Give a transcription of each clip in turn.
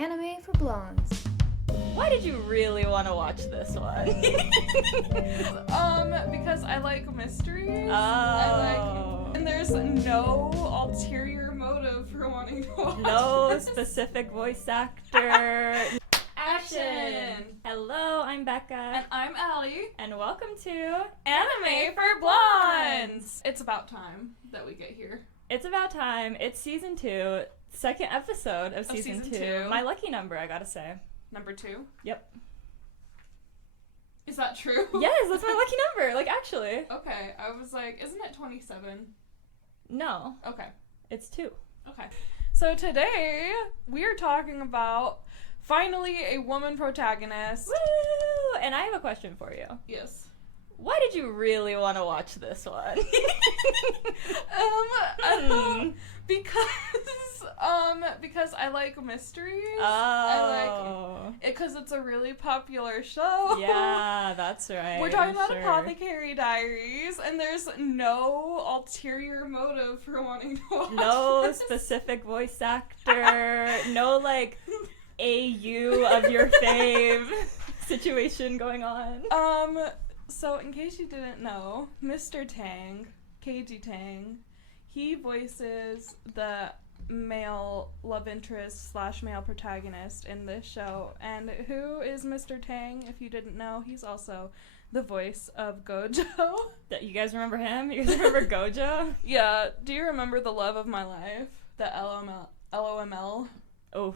Anime for Blondes. Why did you really want to watch this one? Because I like mysteries. Oh. And there's no ulterior motive for wanting to watch No this. specific voice actor. Action! Hello, I'm Becca. And I'm Allie. And welcome to Anime for Blondes! It's about time that we get here. It's About Time. It's season 2, second episode of season 2. My lucky number, I gotta say. Number 2? Yep. Is that true? Yes, that's my lucky number. Like, actually. Okay, I was like, isn't it 27? No. Okay. It's 2. Okay. So today, we are talking about finally a woman protagonist. Woo! And I have a question for you. Yes. Why did you really want to watch this one? Because I like mysteries. Oh. I like it because it's a really popular show. Yeah, that's right. We're talking about sure. Apothecary Diaries, and there's no ulterior motive for wanting to watch No this. specific voice actor. No, like, AU of your fave situation going on. So in case you didn't know, Mr. Tang, KG Tang, he voices the male love interest / male protagonist in this show. And who is Mr. Tang? If you didn't know, he's also the voice of Gojo. You guys remember him? You guys remember Gojo? Yeah. Do you remember the love of my life? The LOML? Oh,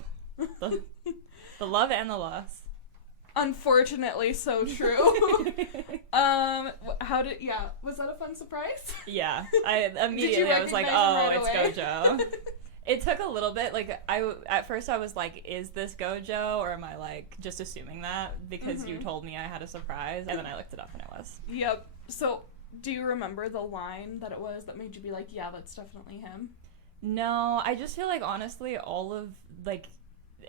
the love and the loss. Unfortunately, so true. Was that a fun surprise? Yeah, I immediately I was like, oh, recognize him right it's Gojo. It took a little bit, like, at first I was like, is this Gojo, or am I, like, just assuming that, because you told me I had a surprise, and then I looked it up and it was. Yep. So, do you remember the line that it was that made you be like, yeah, that's definitely him? No, I just feel like, honestly, all of, like,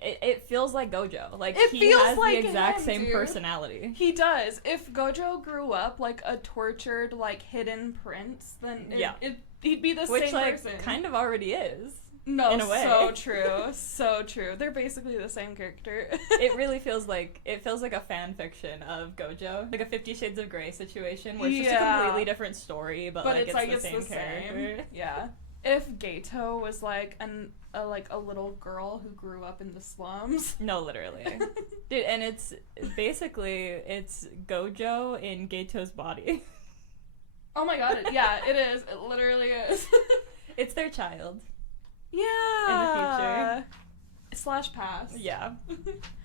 it feels like Gojo. Like, It he feels has like the exact him, same dude. personality. He does. If Gojo grew up like a tortured, like, hidden prince, then he'd be the Which, same like, person. kind of already is. No, in a way. so true. So true. They're basically the same character. It really feels like a fan fiction of Gojo, like a 50 Shades of Grey situation where it's just a completely different story, but like it's the same character. Yeah. If Gato was like a little girl who grew up in the slums. No, literally, dude, and it's Gojo in Gato's body. Oh my god! It is. It literally is. It's their child. Yeah. In the future. / past. Yeah.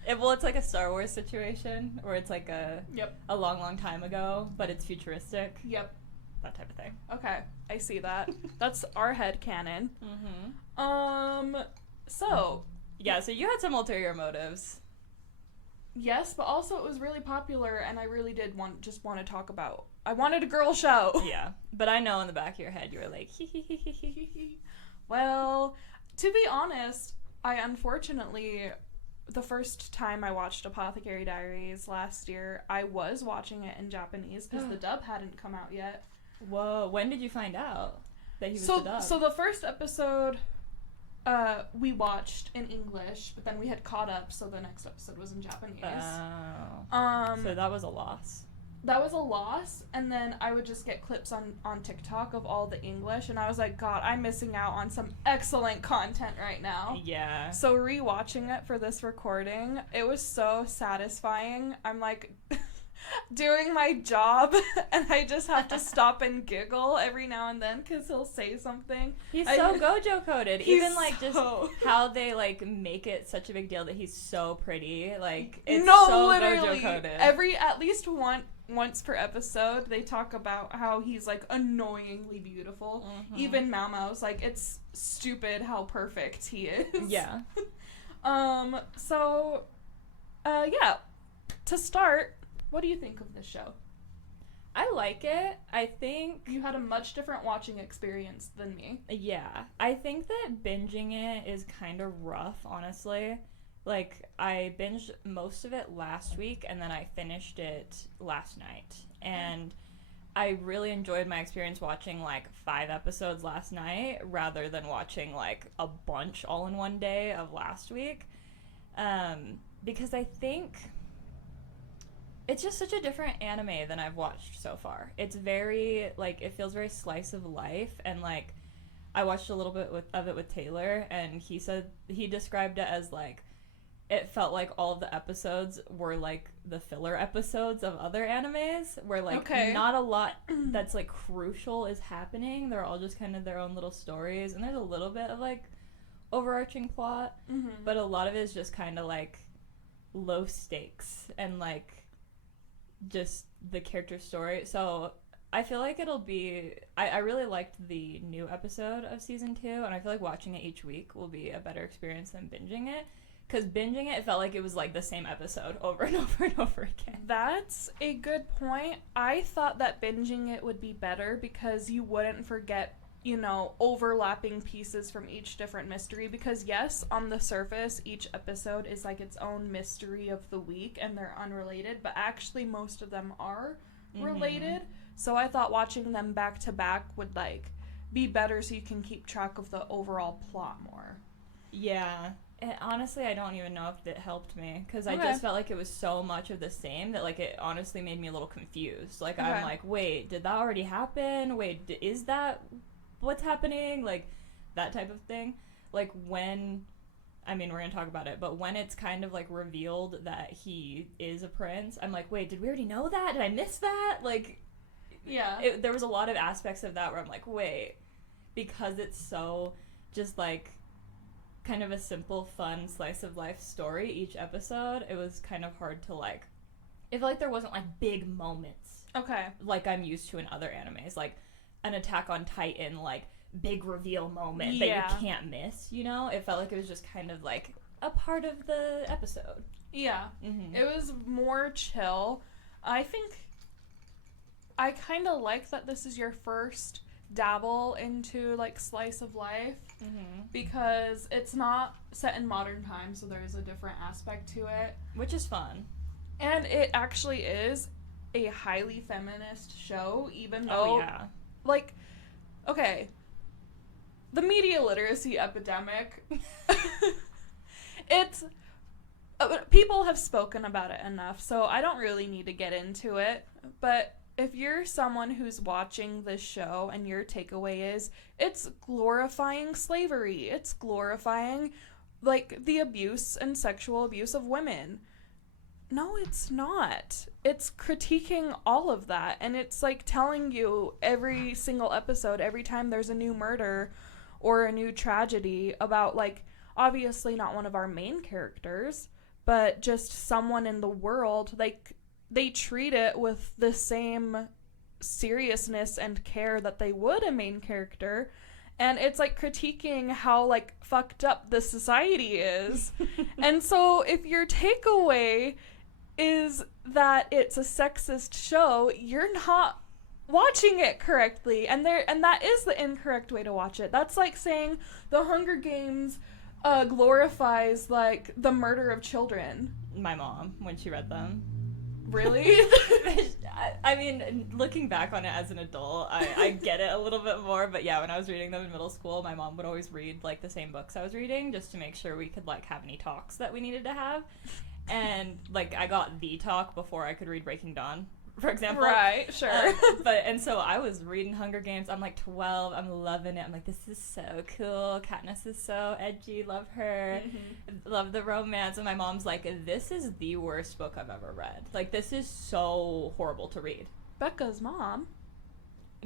It's like a Star Wars situation where it's like a long time ago, but it's futuristic. Yep. That type of thing. Okay, I see that. That's our headcanon. Mm-hmm. So. Yeah, so you had some ulterior motives. Yes, but also it was really popular, and I really did want to talk about. I wanted a girl show. Yeah, but I know in the back of your head you were like, hee. Well, to be honest, I unfortunately, the first time I watched Apothecary Diaries last year, I was watching it in Japanese because the dub hadn't come out yet. Whoa, when did you find out that he was the dub? So the first episode we watched in English, but then we had caught up, so the next episode was in Japanese. Oh. So that was a loss. That was a loss, and then I would just get clips on TikTok of all the English, and I was like, God, I'm missing out on some excellent content right now. Yeah. So rewatching it for this recording, it was so satisfying. I'm like doing my job, and I just have to stop and giggle every now and then because he'll say something. He's so Gojo coded. Even like just so... how they like make it such a big deal that he's so pretty. Like it's literally, Gojo coded. At least once per episode, they talk about how he's like annoyingly beautiful. Mm-hmm. Even Mao Mao's like, it's stupid how perfect he is. Yeah. To start, what do you think of this show? I like it. I think you had a much different watching experience than me. Yeah. I think that binging it is kind of rough, honestly. Like, I binged most of it last week, and then I finished it last night. And I really enjoyed my experience watching, like, 5 episodes last night, rather than watching, like, a bunch all in one day of last week. Because I think it's just such a different anime than I've watched so far. It's very, like, it feels very slice of life, and, like, I watched a little bit of it with Taylor, and he described it as, like, it felt like all of the episodes were, like, the filler episodes of other animes, where, like, not a lot that's, like, crucial is happening. They're all just kind of their own little stories, and there's a little bit of, like, overarching plot, but a lot of it is just kind of, like, low stakes, and, like, just the character story. So I feel like it'll be... I really liked the new episode of season 2, and I feel like watching it each week will be a better experience than binging it. Because binging it felt like it was, like, the same episode over and over and over again. That's a good point. I thought that binging it would be better because you wouldn't forget, you know, overlapping pieces from each different mystery. Because, yes, on the surface, each episode is, like, its own mystery of the week, and they're unrelated. But actually, most of them are related. So I thought watching them back to back would, like, be better so you can keep track of the overall plot more. Yeah. Honestly, I don't even know if it helped me, because I just felt like it was so much of the same that, like, it honestly made me a little confused. Like, I'm like, wait, did that already happen? Wait, is that what's happening? Like, that type of thing. Like, when, I mean, we're gonna talk about it, but when it's kind of, like, revealed that he is a prince, I'm like, wait, did we already know that? Did I miss that? Like, yeah. There was a lot of aspects of that where I'm like, wait, because it's so just, like, kind of a simple, fun, slice of life story each episode, it was kind of hard to, like, I feel like there wasn't, like, big moments. Okay. Like I'm used to in other animes. Like, an Attack on Titan, like, big reveal moment that you can't miss, you know? It felt like it was just kind of, like, a part of the episode. Yeah. It was more chill. I think I kind of like that this is your first dabble into, like, slice of life, because it's not set in modern times, so there's a different aspect to it, which is fun. And it actually is a highly feminist show, even though like, okay, the media literacy epidemic, it's people have spoken about it enough, so I don't really need to get into it. But if you're someone who's watching this show and your takeaway is it's glorifying slavery, it's glorifying, like, the abuse and sexual abuse of women. No, it's not. It's critiquing all of that, and it's, like, telling you every single episode, every time there's a new murder or a new tragedy about, like, obviously not one of our main characters, but just someone in the world, like, they treat it with the same seriousness and care that they would a main character. And it's, like, critiquing how, like, fucked up the society is. And so if your takeaway is that it's a sexist show, you're not watching it correctly. And that is the incorrect way to watch it. That's like saying the Hunger Games glorifies, like, the murder of children. My mom, when she read them. Really? I mean, looking back on it as an adult, I get it a little bit more, but yeah, when I was reading them in middle school, my mom would always read, like, the same books I was reading, just to make sure we could, like, have any talks that we needed to have, and, like, I got the talk before I could read Breaking Dawn, for example. Right, sure. And so I was reading Hunger Games. I'm like 12. I'm loving it. I'm like, this is so cool. Katniss is so edgy. Love her. Love the romance. And my mom's like, this is the worst book I've ever read. Like, this is so horrible to read. Becca's mom.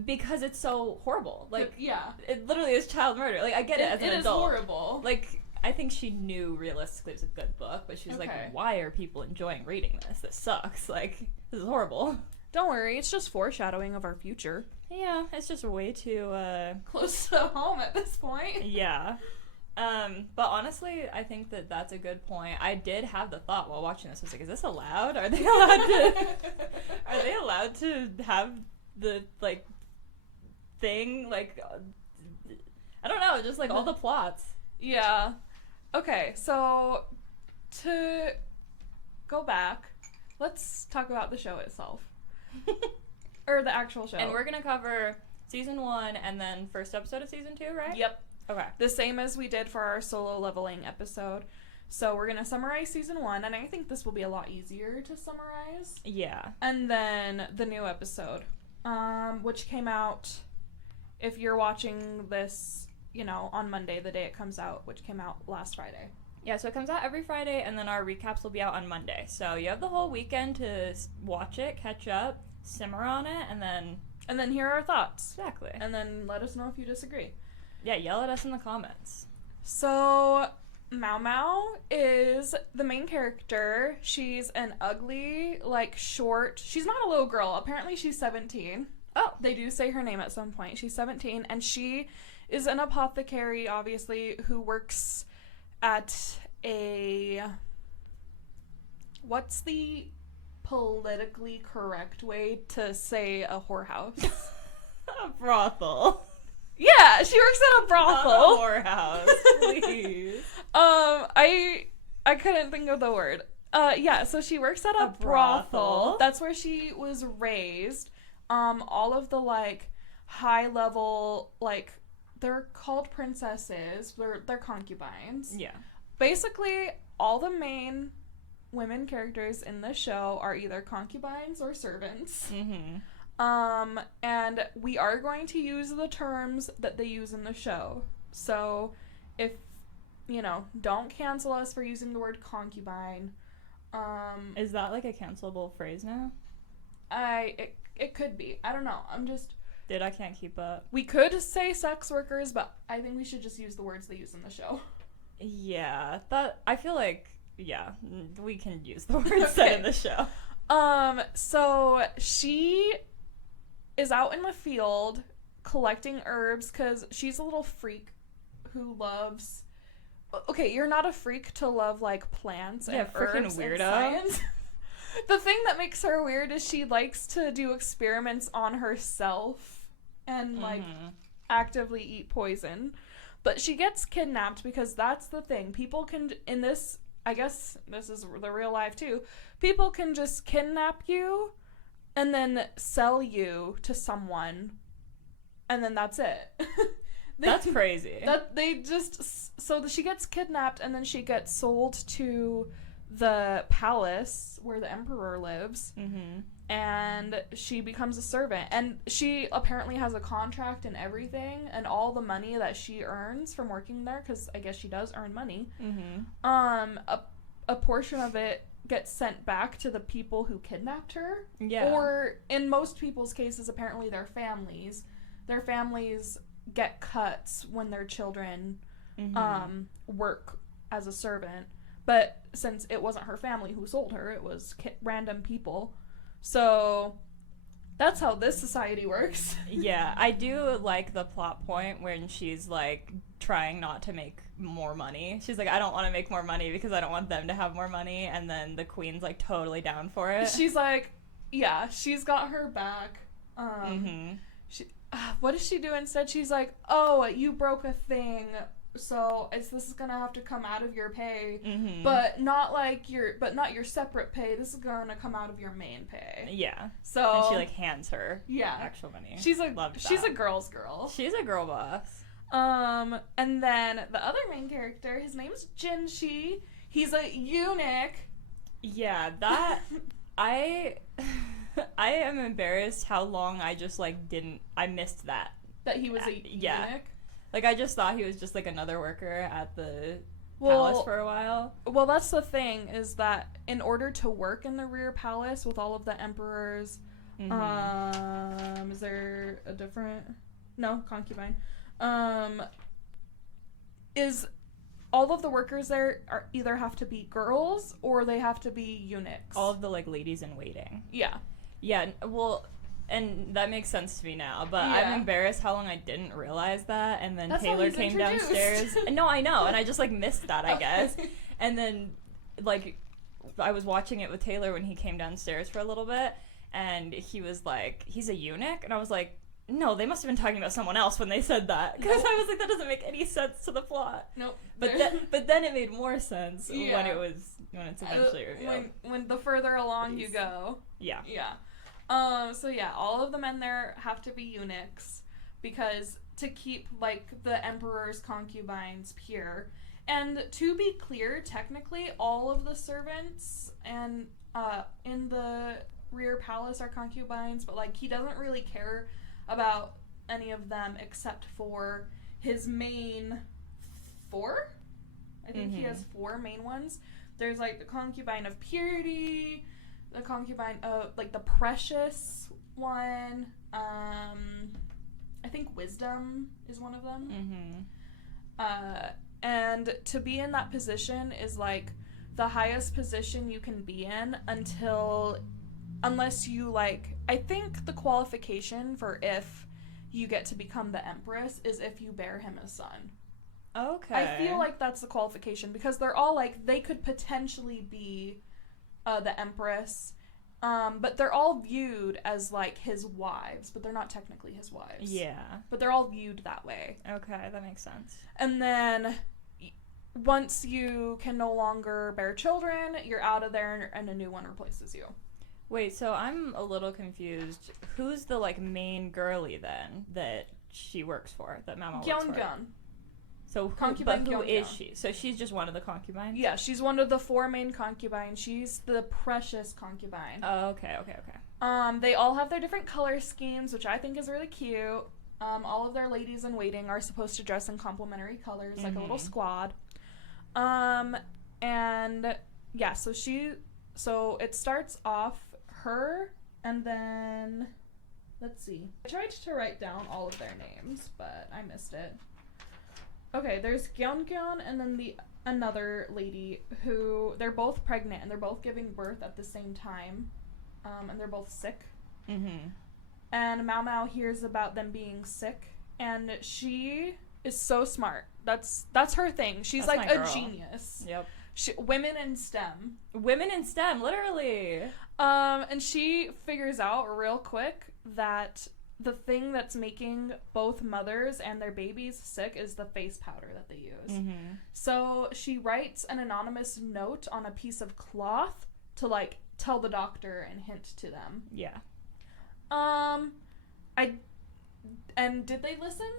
Because it's so horrible. Like, yeah. It literally is child murder. Like, I get it as an adult. It is horrible. Like, I think she knew realistically it was a good book, but she was like, why are people enjoying reading this? This sucks. Like, this is horrible. Don't worry, it's just foreshadowing of our future. Yeah, it's just way too, close to home at this point. Yeah. But honestly, I think that that's a good point. I did have the thought while watching this, I was like, is this allowed? Are they allowed to have the, like, thing, like, I don't know, just, like, all the plots. Yeah. Okay, so to go back, let's talk about the show itself. Or the actual show. And we're going to cover season 1 and then first episode of season 2, right? Yep. Okay. The same as we did for our solo leveling episode. So we're going to summarize season 1, and I think this will be a lot easier to summarize. Yeah. And then the new episode, which came out, if you're watching this, on Monday, the day it comes out, which came out last Friday. Yeah, so it comes out every Friday, and then our recaps will be out on Monday. So you have the whole weekend to watch it, catch up, simmer on it, and then hear our thoughts. Exactly. And then let us know if you disagree. Yeah, yell at us in the comments. So Mao Mao is the main character. She's an ugly, short... She's not a little girl. Apparently she's 17. Oh. They do say her name at some point. She's 17, and she is an apothecary, obviously, who works at a... What's the politically correct way to say a whorehouse? A brothel. Yeah, she works at a brothel. Not a whorehouse, please. I couldn't think of the word. Yeah, so she works at a brothel. That's where she was raised. All of the, high level, they're called princesses. They're concubines. Yeah. Basically, all the main women characters in the show are either concubines or servants. Mm-hmm. And we are going to use the terms that they use in the show. So, if, don't cancel us for using the word concubine. Is that, a cancelable phrase now? It could be. I don't know. I can't keep up. We could say sex workers, but I think we should just use the words they use in the show. Yeah, I feel like, yeah, we can use the words said in the show. So she is out in the field collecting herbs because she's a little freak who loves... Okay, you're not a freak to love, plants and herbs weirdo. and science. The thing that makes her weird is she likes to do experiments on herself and, actively eat poison. But she gets kidnapped because that's the thing. People can, in this, I guess this is the real life too, people can just kidnap you and then sell you to someone, and then that's it. That's crazy. So she gets kidnapped, and then she gets sold to the palace where the emperor lives, and she becomes a servant. And she apparently has a contract and everything, and all the money that she earns from working there, because I guess she does earn money, a portion of it gets sent back to the people who kidnapped her. Yeah. Or, in most people's cases, apparently their families. Their families get cuts when their children work as a servant. But since it wasn't her family who sold her, it was random people. So that's how this society works. Yeah, I do like the plot point when she's, trying not to make more money. She's like, I don't want to make more money because I don't want them to have more money. And then the queen's, totally down for it. She's like, yeah, she's got her back. What does she do instead? She's like, oh, you broke a thing, so this is gonna have to come out of your pay, but not your separate pay. This is gonna come out of your main pay. Yeah. So and she hands her actual money. She's a girl's girl. She's a girl boss. And then the other main character, his name's Jinshi. He's a eunuch. Yeah, that I am embarrassed how long I just I missed that. That he was a eunuch? I just thought he was just another worker at the palace for a while. Well, that's the thing, is that in order to work in the rear palace with all of the emperors, is there a different... No, concubine. Is all of the workers there either have to be girls or they have to be eunuchs. All of the ladies in waiting. Yeah. Yeah, well, and that makes sense to me now, but I'm embarrassed how long I didn't realize that, and then Taylor came downstairs. No, I know, and I just missed that, I guess. And then I was watching it with Taylor when he came downstairs for a little bit, and he was like, he's a eunuch? And I was like, no, they must have been talking about someone else when they said that, because I was like, that doesn't make any sense to the plot. Nope. But then it made more sense when it's eventually revealed. When the further along you go. Yeah. Yeah. So yeah, all of the men there have to be eunuchs because to keep the emperor's concubines pure. And to be clear, technically, all of the servants and in the rear palace are concubines, but like he doesn't really care about any of them except for his main 4. I think he has 4 main ones. There's like the concubine of purity, the concubine of like the precious one. I think wisdom is one of them. And to be in that position is like the highest position you can be in unless you like, I think the qualification for if you get to become the empress is if you bear him a son. Okay. I feel like that's the qualification because they're all like, they could potentially be the empress, but they're all viewed as like his wives, but they're not technically his wives. Yeah. But they're all viewed that way. Okay, that makes sense. And then once you can no longer bear children, you're out of there and a new one replaces you. Wait, so I'm a little confused. Who's the like main girly then that she works for, that Mama works for? Gyeon. So who is she? So she's just one of the concubines? Yeah, she's one of the 4 main concubines. She's the precious concubine. Oh, okay. They all have their different color schemes, which I think is really cute. All of their ladies in waiting are supposed to dress in complementary colors, like a little squad. And yeah, so it starts off her, and then, let's see. I tried to write down all of their names, but I missed it. Okay, there's Gyeon, and then another lady who, they're both pregnant, and they're both giving birth at the same time, and they're both sick. And Mao Mao hears about them being sick, and she is so smart. That's her thing. She's like a genius. Yep. Women in STEM. Women in STEM, literally. And she figures out real quick that the thing that's making both mothers and their babies sick is the face powder that they use. So she writes an anonymous note on a piece of cloth to like tell the doctor and hint to them. Yeah. And did they listen?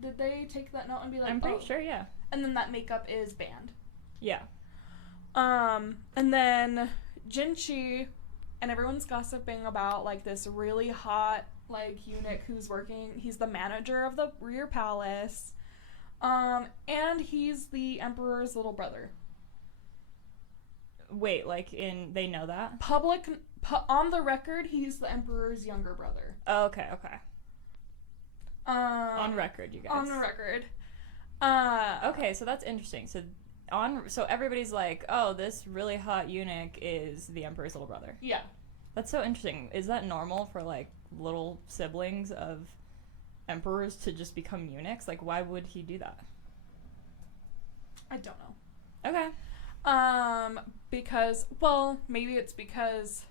Did they take that note and be like, I'm pretty sure, yeah. And then that makeup is banned. Yeah. And then Jinchi and everyone's gossiping about like this really hot like eunuch who's working. He's the manager of the rear palace. And he's the emperor's little brother. Wait, like they know that? On the record, he's the emperor's younger brother. Oh, okay. On record, you guys. On the record. Okay, so that's interesting. So everybody's like, oh, this really hot eunuch is the emperor's little brother. Yeah. That's so interesting. Is that normal for like little siblings of emperors to just become eunuchs? Like, why would he do that? I don't know. Okay. Because, well, maybe it's because...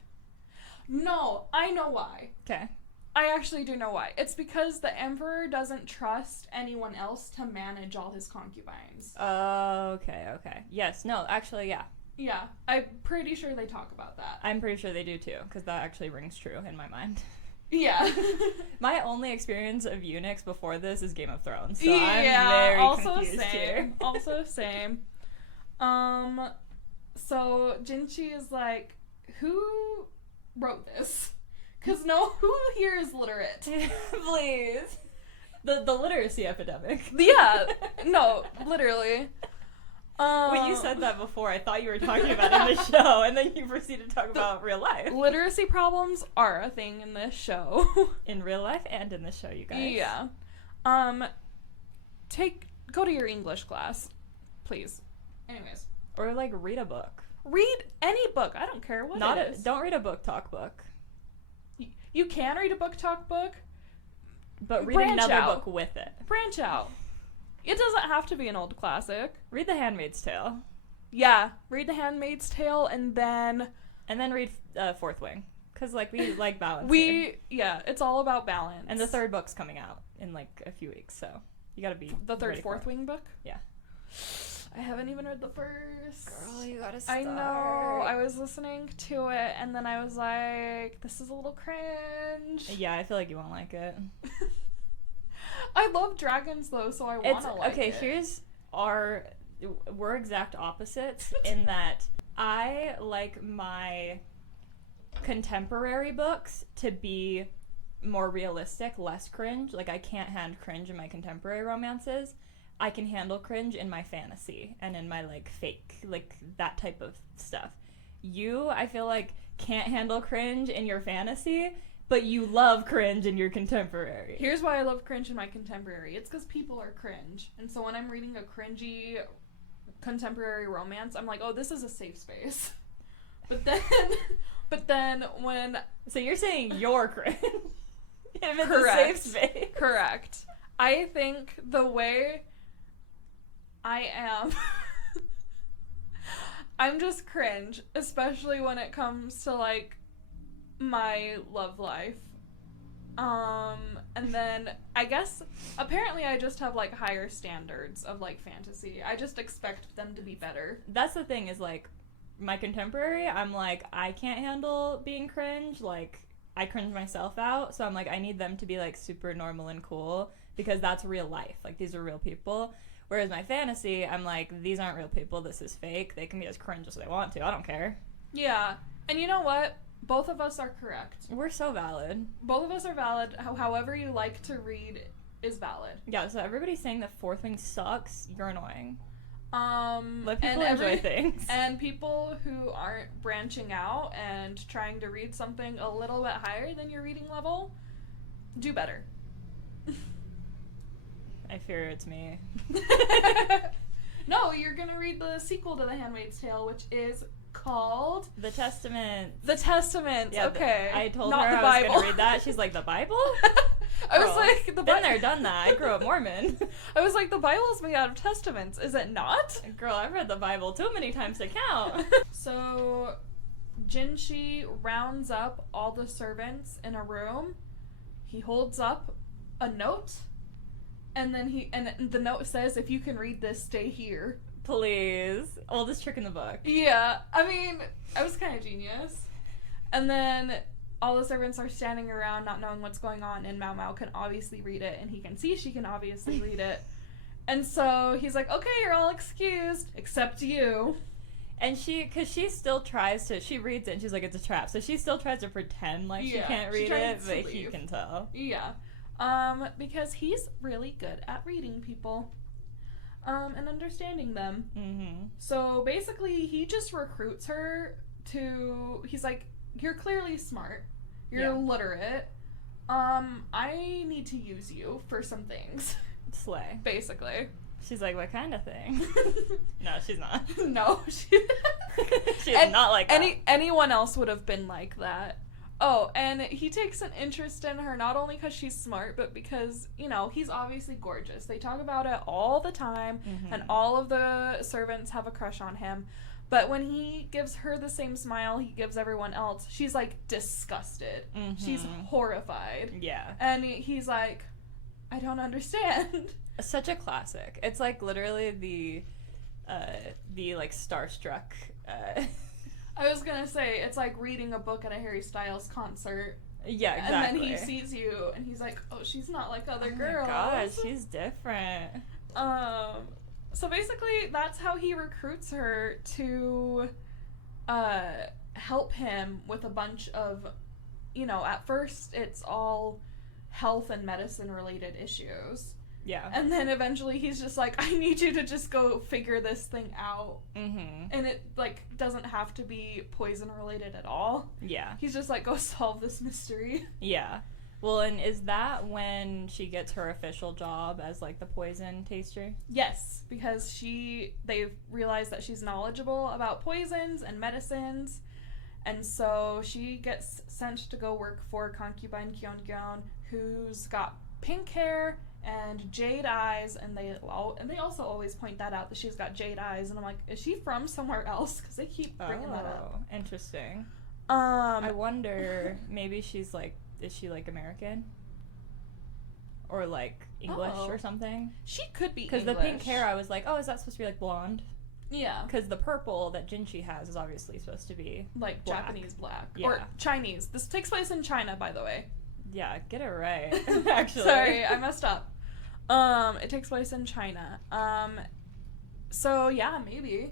No, I know why. Okay. I actually do know why. It's because the emperor doesn't trust anyone else to manage all his concubines. Okay. Yes, no, actually, yeah. Yeah, I'm pretty sure they talk about that. I'm pretty sure they do too, because that actually rings true in my mind. Yeah. My only experience of eunuchs before this is Game of Thrones, so yeah, I'm very also confused same. here. Also same. So Jinchi is like, who wrote this? Because who here is literate? Please. The literacy epidemic. Yeah, no, literally. When you said that before, I thought you were talking about it in the show, and then you proceeded to talk about real life. Literacy problems are a thing in this show. In real life and in the show, you guys. Yeah. Go to your English class, please. Anyways. Or like read a book. Read any book. I don't care what it is. Don't read a book talk book. You can read a book talk book, but read another book with it. Branch out. It doesn't have to be an old classic. Read The Handmaid's Tale. Yeah, read The Handmaid's Tale and then read Fourth Wing, because like we like balance. Yeah, it's all about balance. And the third book's coming out in like a few weeks, so you gotta be the third Fourth Wing book. Yeah. I haven't even read the first. Girl, you gotta start. I know. I was listening to it, and then I was like, this is a little cringe. Yeah, I feel like you won't like it. I love dragons, though, so I want to like okay, it. here's our we're exact opposites in that I like my contemporary books to be more realistic, less cringe. Like, I can't hand cringe in my contemporary romances. I can handle cringe in my fantasy and in my, like, fake, like, that type of stuff. You, I feel like, can't handle cringe in your fantasy, but you love cringe in your contemporary. Here's why I love cringe in my contemporary. It's because people are cringe. And so when I'm reading a cringy contemporary romance, I'm like, oh, this is a safe space. But then when... So you're saying you're cringe? If it's Correct. a safe space. Correct. I think the way I am... I'm just cringe, especially when it comes to, like, my love life. And then, I guess, apparently I just have, like, higher standards of, like, fantasy. I just expect them to be better. That's the thing is, like, my contemporary, I'm like, I can't handle being cringe. Like, I cringe myself out. So I'm like, I need them to be, like, super normal and cool because that's real life. Like, these are real people. Whereas my fantasy, I'm like, these aren't real people. This is fake. They can be as cringe as they want to. I don't care. Yeah. And you know what? Both of us are correct. We're so valid. Both of us are valid. However you like to read is valid. Yeah, so everybody's saying the Fourth Wing sucks. You're annoying. Let people enjoy things. And people who aren't branching out and trying to read something a little bit higher than your reading level, do better. I fear it's me. No, you're gonna read the sequel to The Handmaid's Tale, which is called The Testament. The Testament. Yeah, okay. I told Not her the I was Bible. gonna read that. She's like, the Bible? I was Girl, like, the been there, done that. I grew up Mormon. I was like, the Bible's made out of testaments, is it not? Girl, I've read the Bible too many times to count. So, Jinshi rounds up all the servants in a room. He holds up a note, and then the note says, if you can read this, stay here. Please. Oldest trick in the book. Yeah, I mean, I was kind of genius. And then all the servants are standing around not knowing what's going on, and Mao Mao can obviously read it, and he can see she can obviously read it. And so he's like, okay, you're all excused, except you. And because she still tries to, she reads it and she's like, it's a trap. So she still tries to pretend like she can't read it, but he can tell. Yeah. Because he's really good at reading people. And understanding them. Mm-hmm. So basically, he just recruits her to, he's like, you're clearly smart. You're literate. I need to use you for some things. Slay. Basically. She's like, what kind of thing? No, she's not. No, she's not like that. Anyone else would have been like that. Oh, and he takes an interest in her not only because she's smart, but because, you know, he's obviously gorgeous. They talk about it all the time, and all of the servants have a crush on him. But when he gives her the same smile he gives everyone else, she's, like, disgusted. She's horrified. Yeah. And he's like, I don't understand. Such a classic. It's, like, literally the like, starstruck, I was gonna say, it's like reading a book at a Harry Styles concert. Yeah, exactly. And then he sees you, and he's like, oh, she's not like other girls. Oh my gosh, she's different. So basically, that's how he recruits her to help him with a bunch of, you know, at first it's all health and medicine related issues. Yeah. And then eventually he's just like, I need you to just go figure this thing out. Mm-hmm. And it, like, doesn't have to be poison related at all. Yeah. He's just like, go solve this mystery. Yeah. Well, and is that when she gets her official job as, like, the poison taster? Yes, because they've realized that she's knowledgeable about poisons and medicines. And so she gets sent to go work for concubine Kyongyeon, who's got pink hair and jade eyes, and they also always point that out, that she's got jade eyes, and I'm like, is she from somewhere else? Because they keep bringing that up. Interesting. I wonder, maybe she's like, is she like American? Or like English or something? She could be Because English. the pink hair, I was like, oh, is that supposed to be like blonde? Yeah. Because the purple that Jinshi has is obviously supposed to be like black. Japanese black. Yeah. Or Chinese. This takes place in China, by the way. Yeah, get it right. Actually. Sorry, I messed up. It takes place in China. So, yeah, maybe.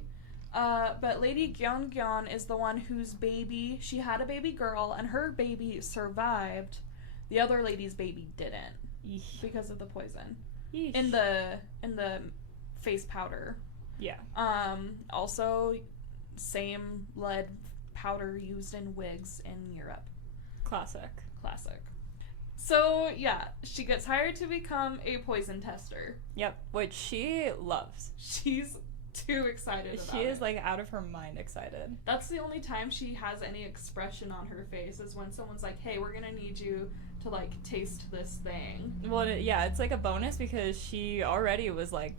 But Lady Gyeongyeon is the one whose baby, she had a baby girl, and her baby survived. The other lady's baby didn't. Yeesh. Because of the poison. Yeesh. In the face powder. Yeah. Also, same lead powder used in wigs in Europe. Classic. So, yeah, she gets hired to become a poison tester. Yep, which she loves. She's too excited about it. She is, like, out of her mind excited. That's the only time she has any expression on her face is when someone's like, hey, we're gonna need you to, like, taste this thing. Well, yeah, it's, like, a bonus because she already was, like,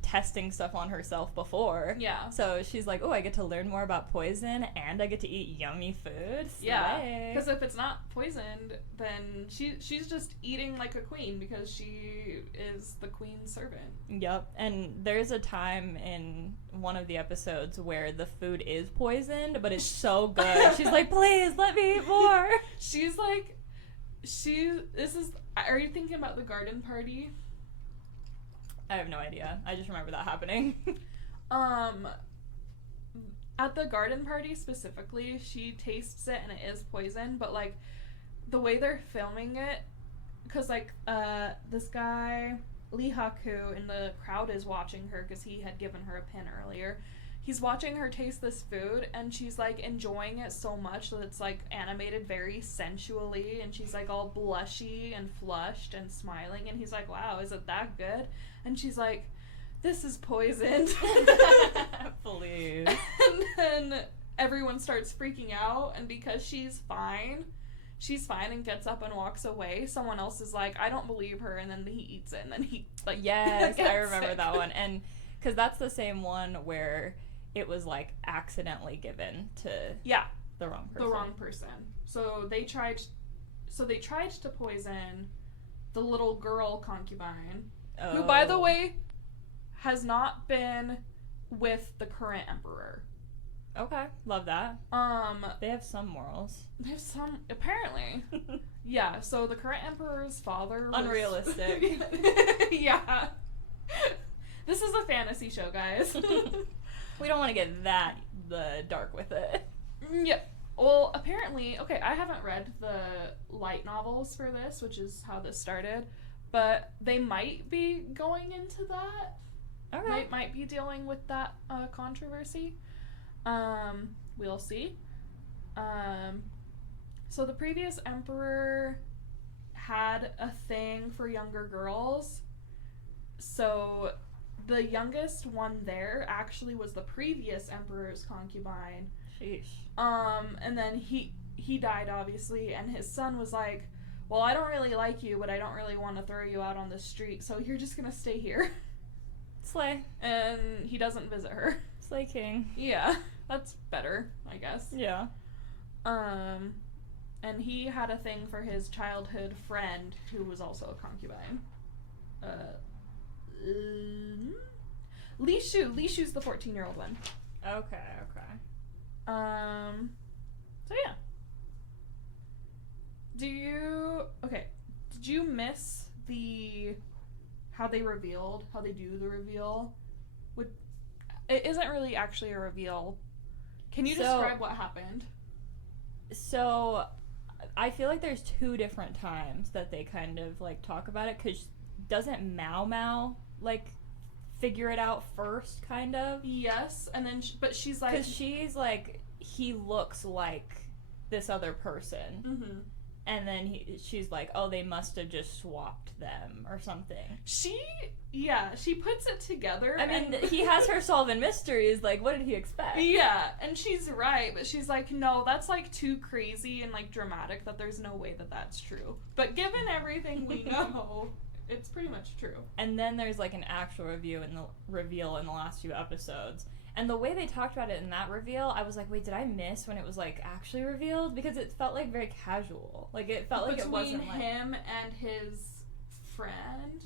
testing stuff on herself before. Yeah. So she's like, oh, I get to learn more about poison and I get to eat yummy food. Slay. Yeah. Because if it's not poisoned, then she's just eating like a queen because she is the queen's servant. Yep. And there's a time in one of the episodes where the food is poisoned, but it's so good. She's like, please let me eat more. She's like, are you thinking about the garden party? I have no idea. I just remember that happening. At the garden party specifically, she tastes it and it is poison, but, like, the way they're filming it, because, like, this guy, Lee Haku, in the crowd is watching her because he had given her a pin earlier. He's watching her taste this food, and she's, like, enjoying it so much that it's, like, animated very sensually, and she's, like, all blushy and flushed and smiling, and he's like, wow, is it that good? And she's like, this is poisoned. Please. And then everyone starts freaking out, and because she's fine and gets up and walks away, someone else is like, I don't believe her, and then he eats it, and then he, like, yes, I remember sick. That one. And because that's the same one where it was, like, accidentally given to the wrong person. So they tried to poison the little girl concubine, who, by the way, has not been with the current emperor. Okay, love that. They have some morals. They have some, apparently. Yeah, so the current emperor's father was... Unrealistic. Yeah. This is a fantasy show, guys. We don't want to get that dark with it. Yep. Well, apparently, okay, I haven't read the light novels for this, which is how this started, but they might be going into that. Okay. They might be dealing with that controversy. We'll see. So the previous emperor had a thing for younger girls. So the youngest one there actually was the previous emperor's concubine. Sheesh. And then he died, obviously, and his son was like, well, I don't really like you, but I don't really want to throw you out on the street, so you're just gonna stay here. Slay. And he doesn't visit her. Slay king. Yeah, that's better, I guess. Yeah. And he had a thing for his childhood friend, who was also a concubine. Li Shu. Li Shu's the 14-year-old one. Okay. So yeah. Did you miss how they do the reveal? It isn't really actually a reveal. Can you describe what happened? So, I feel like there's two different times that they kind of, like, talk about it, because doesn't Mao, like, figure it out first, kind of? Yes, and then, but she's like... Because she's like, he looks like this other person. Mm-hmm. And then she's like, oh, they must have just swapped them or something. She puts it together. I mean, he has her solving mysteries. Like, what did he expect? Yeah, and she's right, but she's like, no, that's, like, too crazy and, like, dramatic that there's no way that that's true. But given everything we know, it's pretty much true. And then there's, like, an actual reveal in the last few episodes. And the way they talked about it in that reveal, I was like, wait, did I miss when it was, like, actually revealed? Because it felt, like, very casual. Like, it felt like it wasn't, like... Between him and his friend.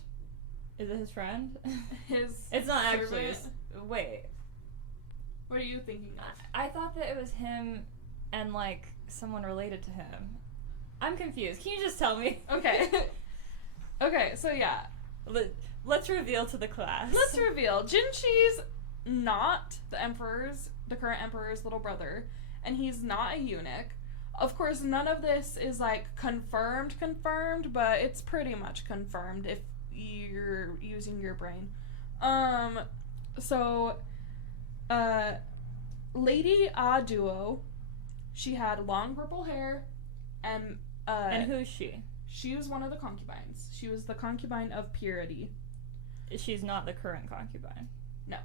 Is it his friend? It's not actually his... Wait. What are you thinking of? I thought that it was him and, like, someone related to him. I'm confused. Can you just tell me? Okay. Okay, so yeah. Let's reveal to the class. Let's reveal. Jinchi's not the current emperor's little brother, and he's not a eunuch. Of course, none of this is like confirmed, but it's pretty much confirmed if you're using your brain. So, Lady Aduo, she had long purple hair, and who's she? She was one of the concubines. She was the concubine of Purity. She's not the current concubine. No.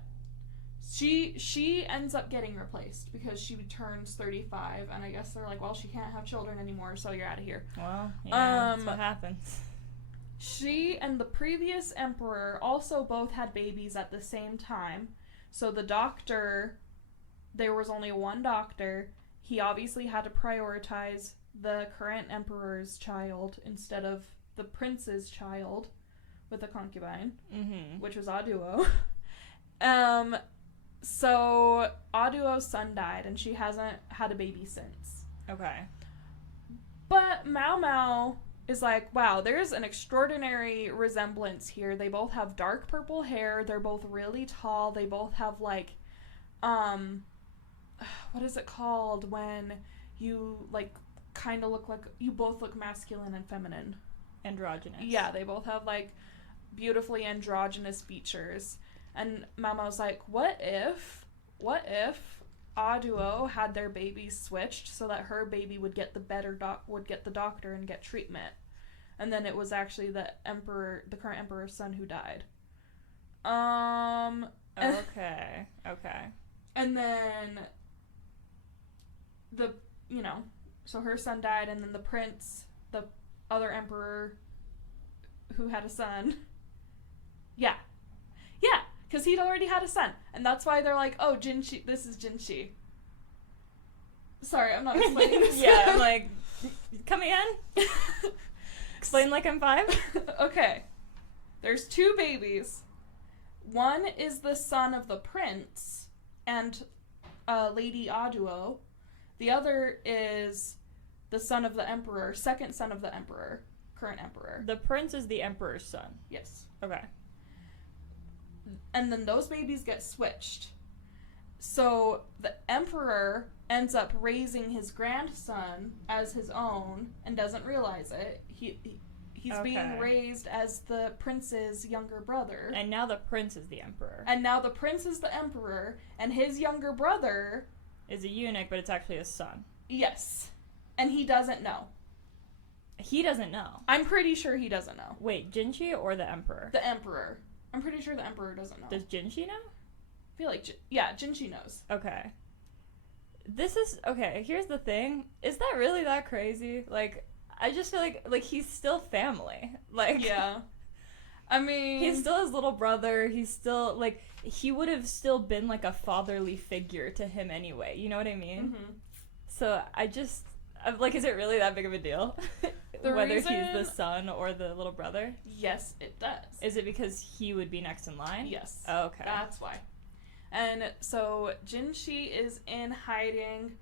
She ends up getting replaced because she turns 35, and I guess they're like, well, she can't have children anymore, so you're out of here. Well, yeah, that's what happens. She and the previous emperor also both had babies at the same time. So the doctor, there was only one doctor. He obviously had to prioritize the current emperor's child instead of the prince's child with a concubine, which was Aduo. So Aduo's son died, and she hasn't had a baby since. Okay. But Mao Mao is like, wow, there's an extraordinary resemblance here. They both have dark purple hair. They're both really tall. They both have, like, what is it called when you, like, kind of look like, you both look masculine and feminine? Androgynous. Yeah, they both have, like, beautifully androgynous features. And Mama's like, what if Aduo had their babies switched so that her baby would get the doctor and get treatment, and then it was actually the current emperor's son who died. Okay. And then so her son died, and then the prince, the other emperor who had a son. Yeah, because he'd already had a son, and that's why they're like, oh, Jinshi, this is Jinshi. Sorry, I'm not explaining this. Yeah, I'm like, come again? Explain like I'm 5? Okay. There's 2 babies. One is the son of the prince and Lady Aduo. The other is the son of the emperor, second son of the emperor, current emperor. The prince is the emperor's son. Yes. Okay. And then those babies get switched. So the emperor ends up raising his grandson as his own and doesn't realize it. He's being raised as the prince's younger brother. And now the prince is the emperor. And his younger brother is a eunuch, but it's actually his son. Yes. And he doesn't know. He doesn't know. I'm pretty sure he doesn't know. Wait, Jinshi or the emperor? The emperor. I'm pretty sure the emperor doesn't know. Does Jinshi know? I feel like, Jinshi knows. Okay. Here's the thing. Is that really that crazy? Like, I just feel like he's still family. Like, yeah. I mean, he's still his little brother. He's still, like, he would have still been, like, a fatherly figure to him anyway. You know what I mean? Mm-hmm. So, I'm like, is it really that big of a deal? Whether he's the son or the little brother? Yes, it does. Is it because he would be next in line? Yes. Oh, okay. That's why. And so Jinshi is in hiding,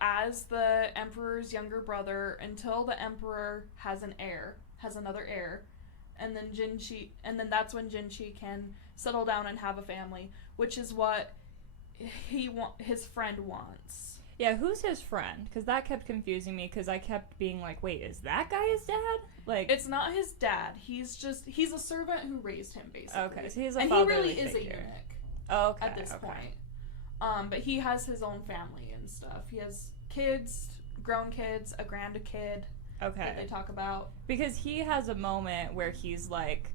as the emperor's younger brother until the emperor has another heir. And then that's when Jinshi can settle down and have a family, which is what his friend wants. Yeah, who's his friend? Because that kept confusing me, because I kept being like, wait, is that guy his dad? Like, it's not his dad. He's a servant who raised him, basically. Okay, so he's a and fatherly he really figure. is a eunuch. Okay, at this point. But he has his own family and stuff. He has kids, grown kids, a grandkid. Okay. That they talk about. Because he has a moment where he's like,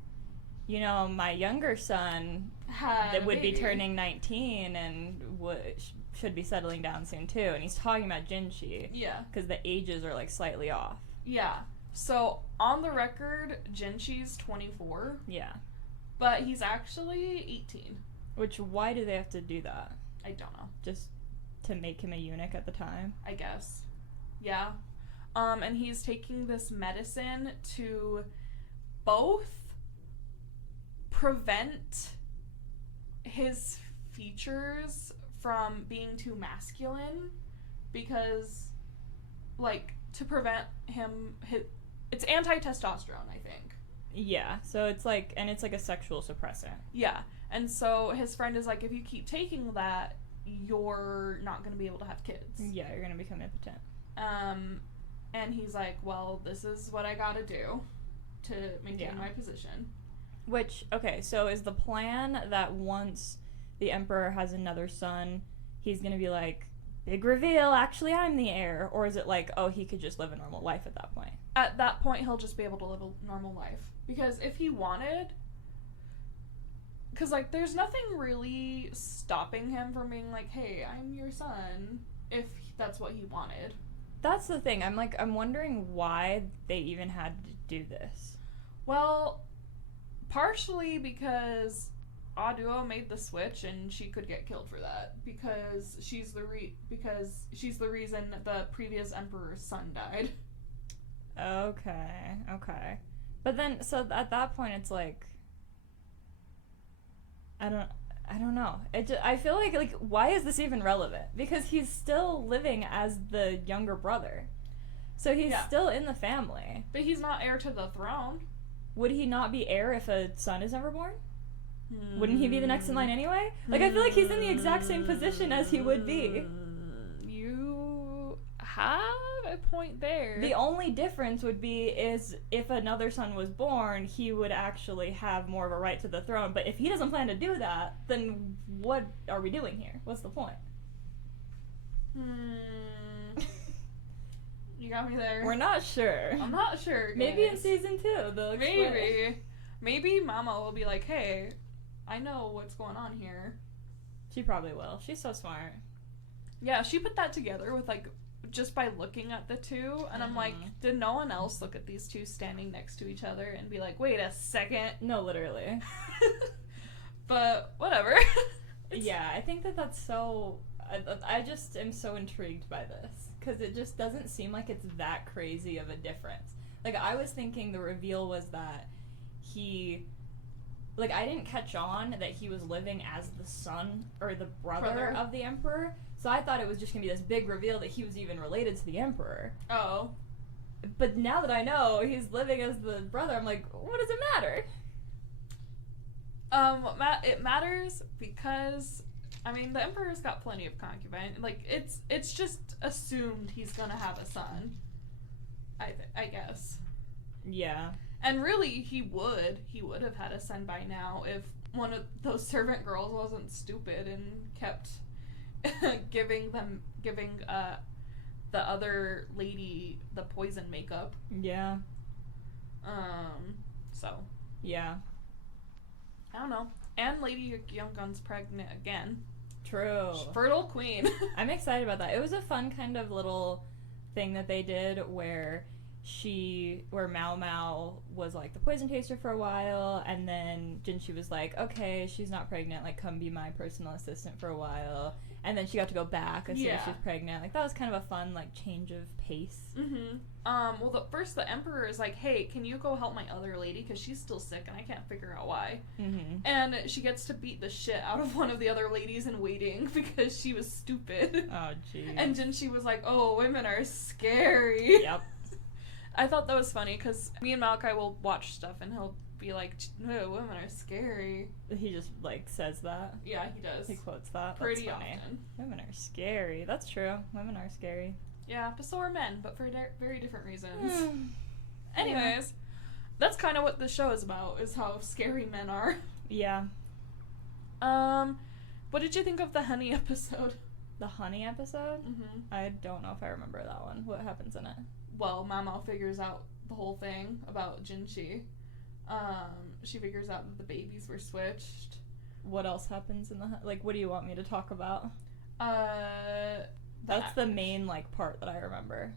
my younger son that would be turning 19 and should be settling down soon too, and he's talking about Jinshi. Yeah. Because the ages are like slightly off. Yeah. So on the record, Jinshi's 24. Yeah. But he's actually 18. Why do they have to do that? I don't know. Just to make him a eunuch at the time? I guess. Yeah. And he's taking this medicine to both prevent his features from being too masculine, because, like, to prevent him, it's anti-testosterone, I think. Yeah, so it's like, and it's like a sexual suppressant. Yeah. And so his friend is like, if you keep taking that, you're not going to be able to have kids. Yeah, you're going to become impotent. And he's like, well, this is what I got to do to maintain my position. Which, okay, so is the plan that once the Emperor has another son, he's going to be like, big reveal, actually I'm the heir? Or is it like, oh, he could just live a normal life at that point? At that point, he'll just be able to live a normal life. Because if he wanted... Because, like, there's nothing really stopping him from being like, hey, I'm your son, if that's what he wanted. That's the thing. I'm wondering why they even had to do this. Well, partially because Aduo made the switch and she could get killed for that. Because she's the reason the previous emperor's son died. Okay. But then, so at that point, it's like... I don't know. I feel like, why is this even relevant? Because he's still living as the younger brother. So he's still in the family. But he's not heir to the throne. Would he not be heir if a son is never born? Wouldn't he be the next in line anyway? Like, I feel like he's in the exact same position as he would be. You have a point there. The only difference would be is if another son was born, he would actually have more of a right to the throne. But if he doesn't plan to do that, then what are we doing here? What's the point? You got me there. We're not sure. I'm not sure, guys. Maybe in season 2 they'll explain. Maybe Mama will be like, hey, I know what's going on here. She probably will. She's so smart. Yeah, she put that together with, like, just by looking at the two, and I'm like, did no one else look at these two standing next to each other and be like, wait a second? No, literally. But whatever. Yeah, I think that's so... I just am so intrigued by this, because it just doesn't seem like it's that crazy of a difference. Like, I was thinking the reveal was that he... Like, I didn't catch on that he was living as the son, or the brother of the Emperor, so I thought it was just going to be this big reveal that he was even related to the Emperor. Oh. But now that I know he's living as the brother, I'm like, what does it matter? It matters because, I mean, the Emperor's got plenty of concubines. Like, it's just assumed he's gonna have a son. I guess. Yeah. And really, he would have had a son by now if one of those servant girls wasn't stupid and kept giving the other lady the poison makeup. Yeah. So. Yeah. I don't know. And Lady Young Gun's pregnant again. True. Fertile queen. I'm excited about that. It was a fun kind of little thing that they did where Mao Mao was like the poison taster for a while, and then Jinshi was like, okay, she's not pregnant, like, come be my personal assistant for a while, and then she got to go back as soon as she's pregnant. Like, that was kind of a fun, like, change of pace. Well, the Emperor is like, hey, can you go help my other lady, because she's still sick and I can't figure out why. And she gets to beat the shit out of one of the other ladies in waiting because she was stupid. Oh, jeez. And Jinshi was like, oh, women are scary. Yep. I thought that was funny because me and Malachi will watch stuff and he'll be like, no, women are scary. He just, like, says that. Yeah, he does. He quotes that. Pretty That's funny. often. Women are scary. That's true. Women are scary. Yeah, but so are men, but for very different reasons. Anyways, that's kind of what the show is about, is how scary men are. Yeah. What did you think of the honey episode? The honey episode? I don't know if I remember that one. What happens in it? Well, Mamo figures out the whole thing about Jinshi. She figures out that the babies were switched. What else happens in the... Like, what do you want me to talk about? That's the main, like, part that I remember.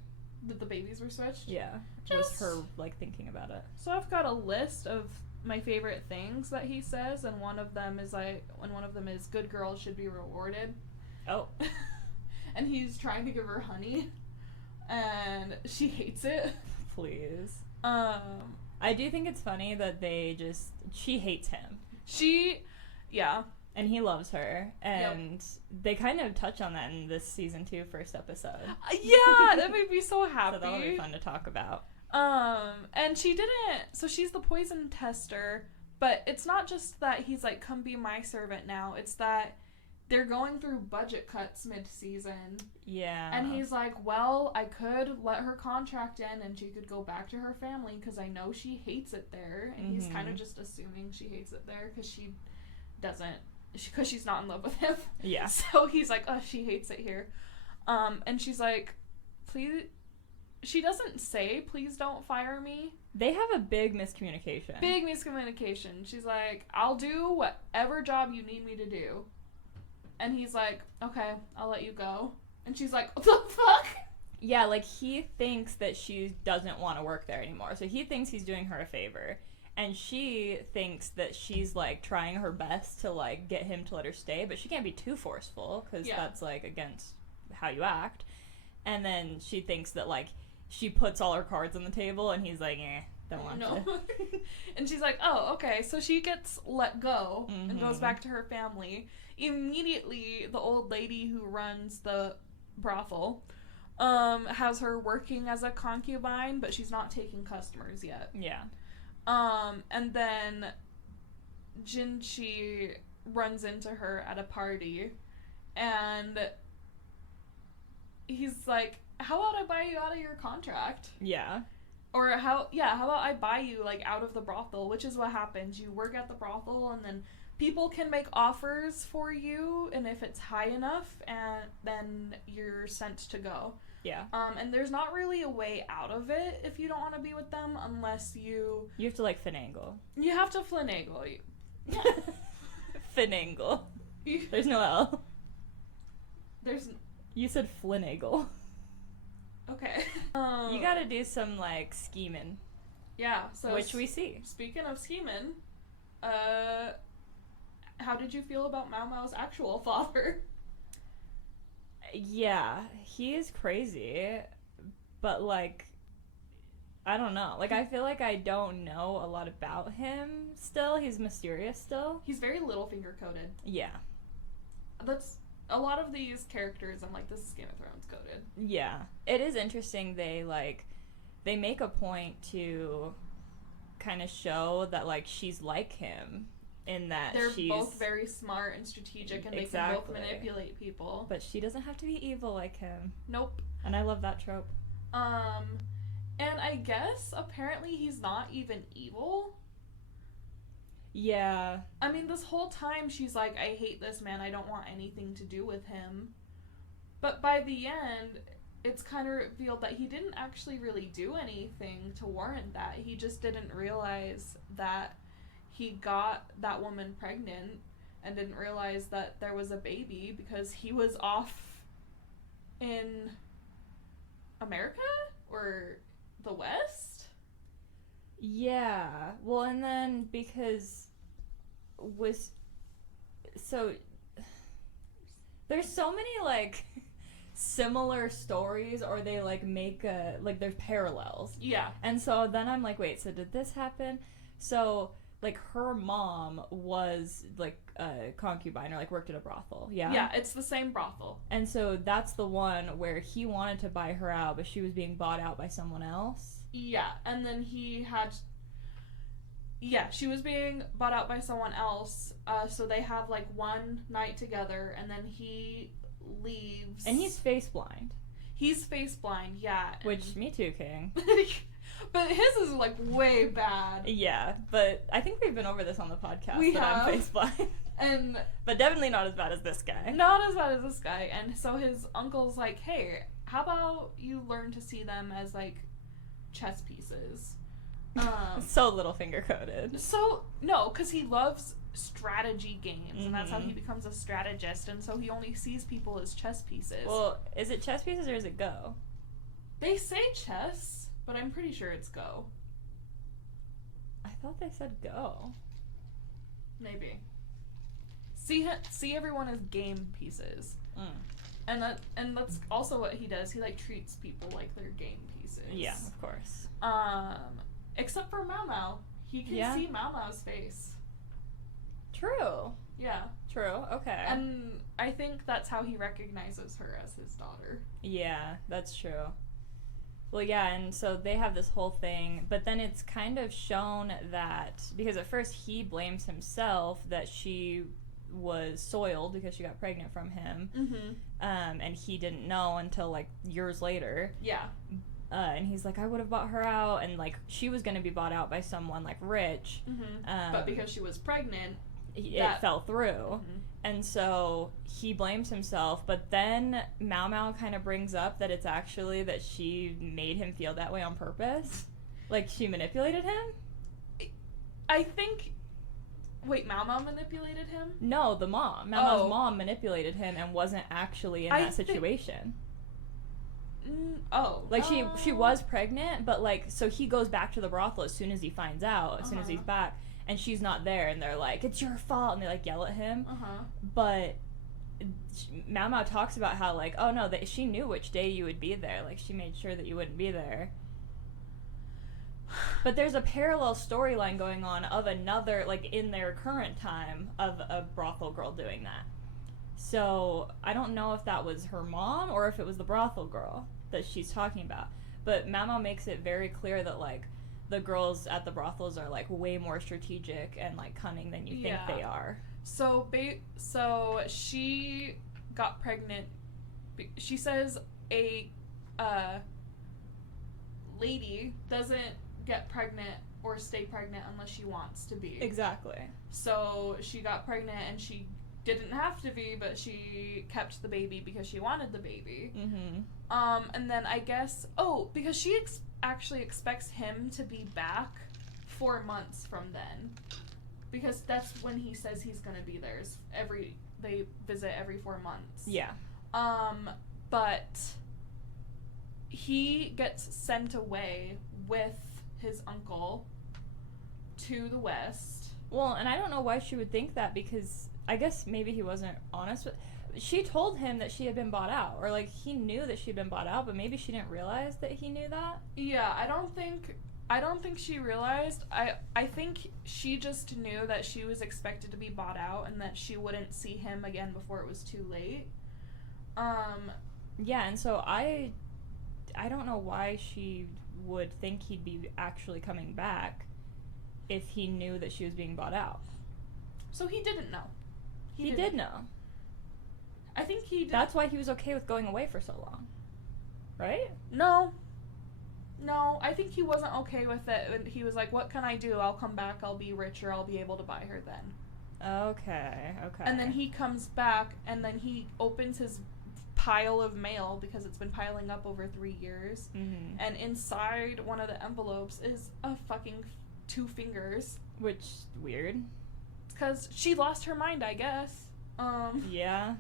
That the babies were switched? Yeah. Just her, like, thinking about it. So I've got a list of my favorite things that he says, and one of them is, good girls should be rewarded. Oh. And he's trying to give her honey, and she hates it. Please. I do think it's funny that she hates him. Yeah. And he loves her, and they kind of touch on that in this season 2 first episode. Yeah, that made me so happy. So that'll be fun to talk about. And she didn't, so she's the poison tester, but it's not just that he's like, come be my servant now, it's that they're going through budget cuts mid-season. Yeah. And he's like, well, I could let her contract in and she could go back to her family because I know she hates it there. And he's kind of just assuming she hates it there because she doesn't, because she's not in love with him. Yeah. So he's like, oh, she hates it here. And she's like, please, she doesn't say, please don't fire me. They have a big miscommunication. Big miscommunication. She's like, I'll do whatever job you need me to do. And he's like, okay, I'll let you go. And she's like, what the fuck? Yeah, like, he thinks that she doesn't want to work there anymore. So he thinks he's doing her a favor. And she thinks that she's, like, trying her best to, like, get him to let her stay. But she can't be too forceful, because that's, like, against how you act. And then she thinks that, like, she puts all her cards on the table, and he's like, don't want to. And she's like, oh, okay. So she gets let go and goes back to her family. Immediately, the old lady who runs the brothel has her working as a concubine, but she's not taking customers yet. Yeah. And then Jinchi runs into her at a party, and he's like, how about I buy you out of your contract? Yeah. Or how about I buy you, like, out of the brothel, which is what happens. You work at the brothel, and then people can make offers for you, and if it's high enough, and then you're sent to go. Yeah. And there's not really a way out of it if you don't want to be with them, unless you... You have to, like, finagle. You have to finagle. Yeah. Finagle. There's no L. There's... You said finagle. Okay. You gotta do some, like, scheming. Yeah, so... Which we see. Speaking of scheming, how did you feel about Mao Mao's actual father? Yeah, he is crazy, but, like, I don't know. Like, I feel like I don't know a lot about him still. He's mysterious still. He's very Littlefinger coded. Yeah. That's... A lot of these characters, I'm like, this is Game of Thrones coded. Yeah. It is interesting they make a point to kind of show that, like, she's like him in that They're both very smart and strategic, and they can both manipulate people. But she doesn't have to be evil like him. Nope. And I love that trope. And I guess, apparently, he's not even evil. Yeah. I mean, this whole time she's like, I hate this man, I don't want anything to do with him. But by the end, it's kind of revealed that he didn't actually really do anything to warrant that. He just didn't realize that he got that woman pregnant and didn't realize that there was a baby because he was off in America or the West? Yeah. Well, and then because there's so many, like, similar stories, or they, like, make there's parallels. Yeah. And so then I'm like, wait, so did this happen? So, like, her mom was, like, a concubine, or, like, worked at a brothel. Yeah? Yeah, it's the same brothel. And so that's the one where he wanted to buy her out, but she was being bought out by someone else? Yeah, and then she was being bought out by someone else, so they have, like, one night together, and then he leaves. And he's face blind. He's face blind, yeah. Which, me too, King. But his is, like, way bad. Yeah, but I think we've been over this on the podcast. We have. I'm face blind. And... But definitely not as bad as this guy. Not as bad as this guy. And so his uncle's like, hey, how about you learn to see them as, like, chess pieces? So Littlefinger coded. So, no, because he loves strategy games, and that's how he becomes a strategist, and so he only sees people as chess pieces. Well, is it chess pieces or is it Go? They say chess, but I'm pretty sure it's Go. I thought they said Go. Maybe. See everyone as game pieces. And that's also what he does. He, like, treats people like they're game pieces. Yeah, of course. Except for Mao Mao. He can see Mao Mao's face. True. Yeah. True, okay. And I think that's how he recognizes her as his daughter. Yeah, that's true. Well, yeah, and so they have this whole thing, but then it's kind of shown that, because at first he blames himself that she was soiled because she got pregnant from him, and he didn't know until, like, years later. Yeah. And he's like, I would have bought her out, and, like, she was going to be bought out by someone, like, rich. But because she was pregnant, it fell through. And so he blames himself, but then Mao Mao kind of brings up that it's actually that she made him feel that way on purpose. Like, she manipulated him? I think... Wait, Mao Mao manipulated him? No, the mom. Mao Mao's mom manipulated him and wasn't actually in that situation. Like, she was pregnant, but, like, so he goes back to the brothel as soon as he finds out, as soon as he's back. And she's not there, and they're like, it's your fault, and they, like, yell at him. But Mao Mao talks about how, like, oh, no, she knew which day you would be there. Like, she made sure that you wouldn't be there. But there's a parallel storyline going on of another, like, in their current time, of a brothel girl doing that. So I don't know if that was her mom or if it was the brothel girl that she's talking about. But Mao Mao makes it very clear that, like, the girls at the brothels are, like, way more strategic and, like, cunning than you think they are. So she got pregnant. She says a lady doesn't get pregnant or stay pregnant unless she wants to be. Exactly. So she got pregnant and she didn't have to be, but she kept the baby because she wanted the baby. And then I guess, because she actually expects him to be back 4 months from then, because that's when he says he's gonna be there. They visit every 4 months. Yeah. But he gets sent away with his uncle to the West. Well, and I don't know why she would think that, because I guess maybe he wasn't honest with... She told him that she had been bought out, or, like, he knew that she had been bought out, but maybe she didn't realize that he knew that. Yeah, I don't think she realized. I think she just knew that she was expected to be bought out and that she wouldn't see him again before it was too late. Yeah, and so I don't know why she would think he'd be actually coming back if he knew that she was being bought out. So he didn't know. He did know. I think he did. That's why he was okay with going away for so long. Right? No, I think he wasn't okay with it. And he was like, what can I do? I'll come back, I'll be richer, I'll be able to buy her then. Okay. And then he comes back, and then he opens his pile of mail, because it's been piling up over 3 years. And inside one of the envelopes is a fucking 2 fingers. Which, weird. Because she lost her mind, I guess. Yeah.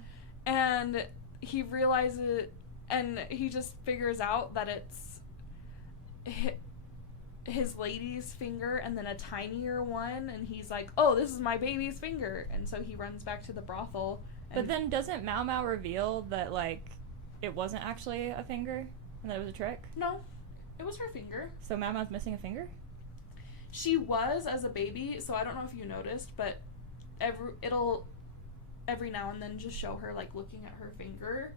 And he realizes, and he just figures out that it's his lady's finger and then a tinier one, and he's like, oh, this is my baby's finger. And so he runs back to the brothel. But then doesn't Mao Mao reveal that, like, it wasn't actually a finger and that it was a trick? No, it was her finger. So Mao Mao's missing a finger? She was as a baby, so I don't know if you noticed, but it'll every now and then just show her, like, looking at her finger,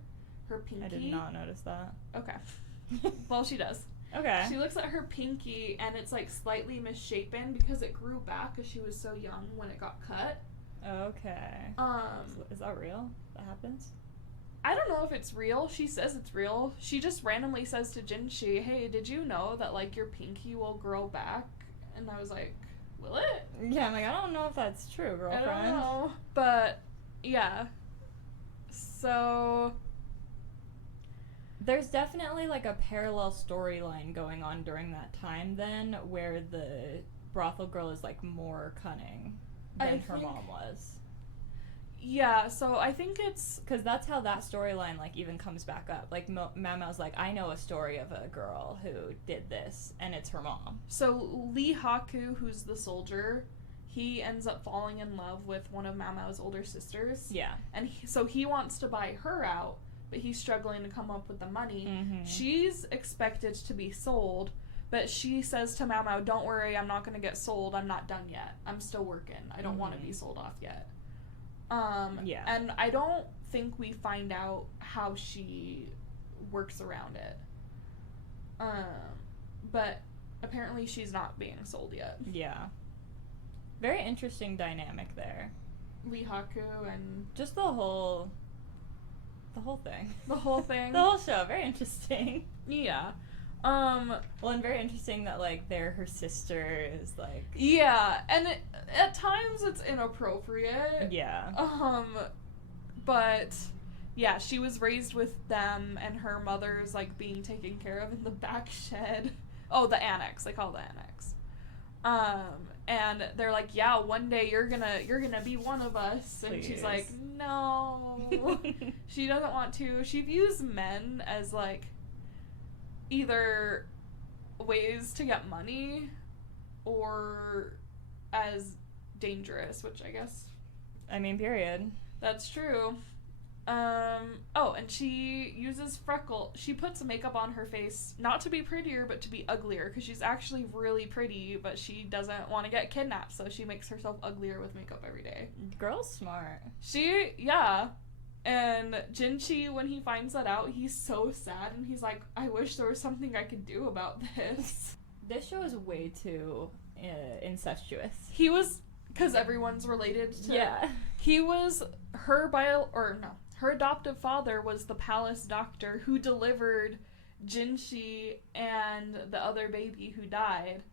her pinky. I did not notice that. Okay. Well, she does. Okay. She looks at her pinky, and it's, like, slightly misshapen because it grew back because she was so young when it got cut. Okay. Is that real? That happens? I don't know if it's real. She says it's real. She just randomly says to Jinshi, hey, did you know that, like, your pinky will grow back? And I was like, will it? Yeah, I'm like, I don't know if that's true, girlfriend. I don't know. But, yeah. So... There's definitely, like, a parallel storyline going on during that time, then, where the brothel girl is, like, more cunning than her mom was. Yeah, so I think it's... Because that's how that storyline, like, even comes back up. Like, Mama's like, I know a story of a girl who did this, and it's her mom. So Lee Haku, who's the soldier, he ends up falling in love with one of Mama's older sisters. Yeah. And so he wants to buy her out, but he's struggling to come up with the money. She's expected to be sold, but she says to Mao, don't worry, I'm not going to get sold. I'm not done yet. I'm still working. I don't want to be sold off yet. Yeah. And I don't think we find out how she works around it. But apparently she's not being sold yet. Yeah. Very interesting dynamic there. Lee Haku and just the whole thing. The whole thing. The whole show. Very interesting. Yeah. Well, and very interesting that, like, her sister is, like... Yeah, and at times it's inappropriate. Yeah. But, yeah, she was raised with them, and her mother's, like, being taken care of in the back shed. Oh, the annex. They call it the annex. And they're like, yeah, one day you're gonna be one of us. And Please. She's like, no. She doesn't want to. She views men as, like, either ways to get money or as dangerous, which I guess... I mean, period. That's true. And she uses she puts makeup on her face, not to be prettier, but to be uglier, because she's actually really pretty, but she doesn't want to get kidnapped, so she makes herself uglier with makeup every day. Girl's smart. Yeah. And Jinchi, when he finds that out, he's so sad, and he's like, I wish there was something I could do about this. This show is way too incestuous. He was, because everyone's related to... Yeah. He was her her adoptive father was the palace doctor who delivered Jinshi and the other baby who died.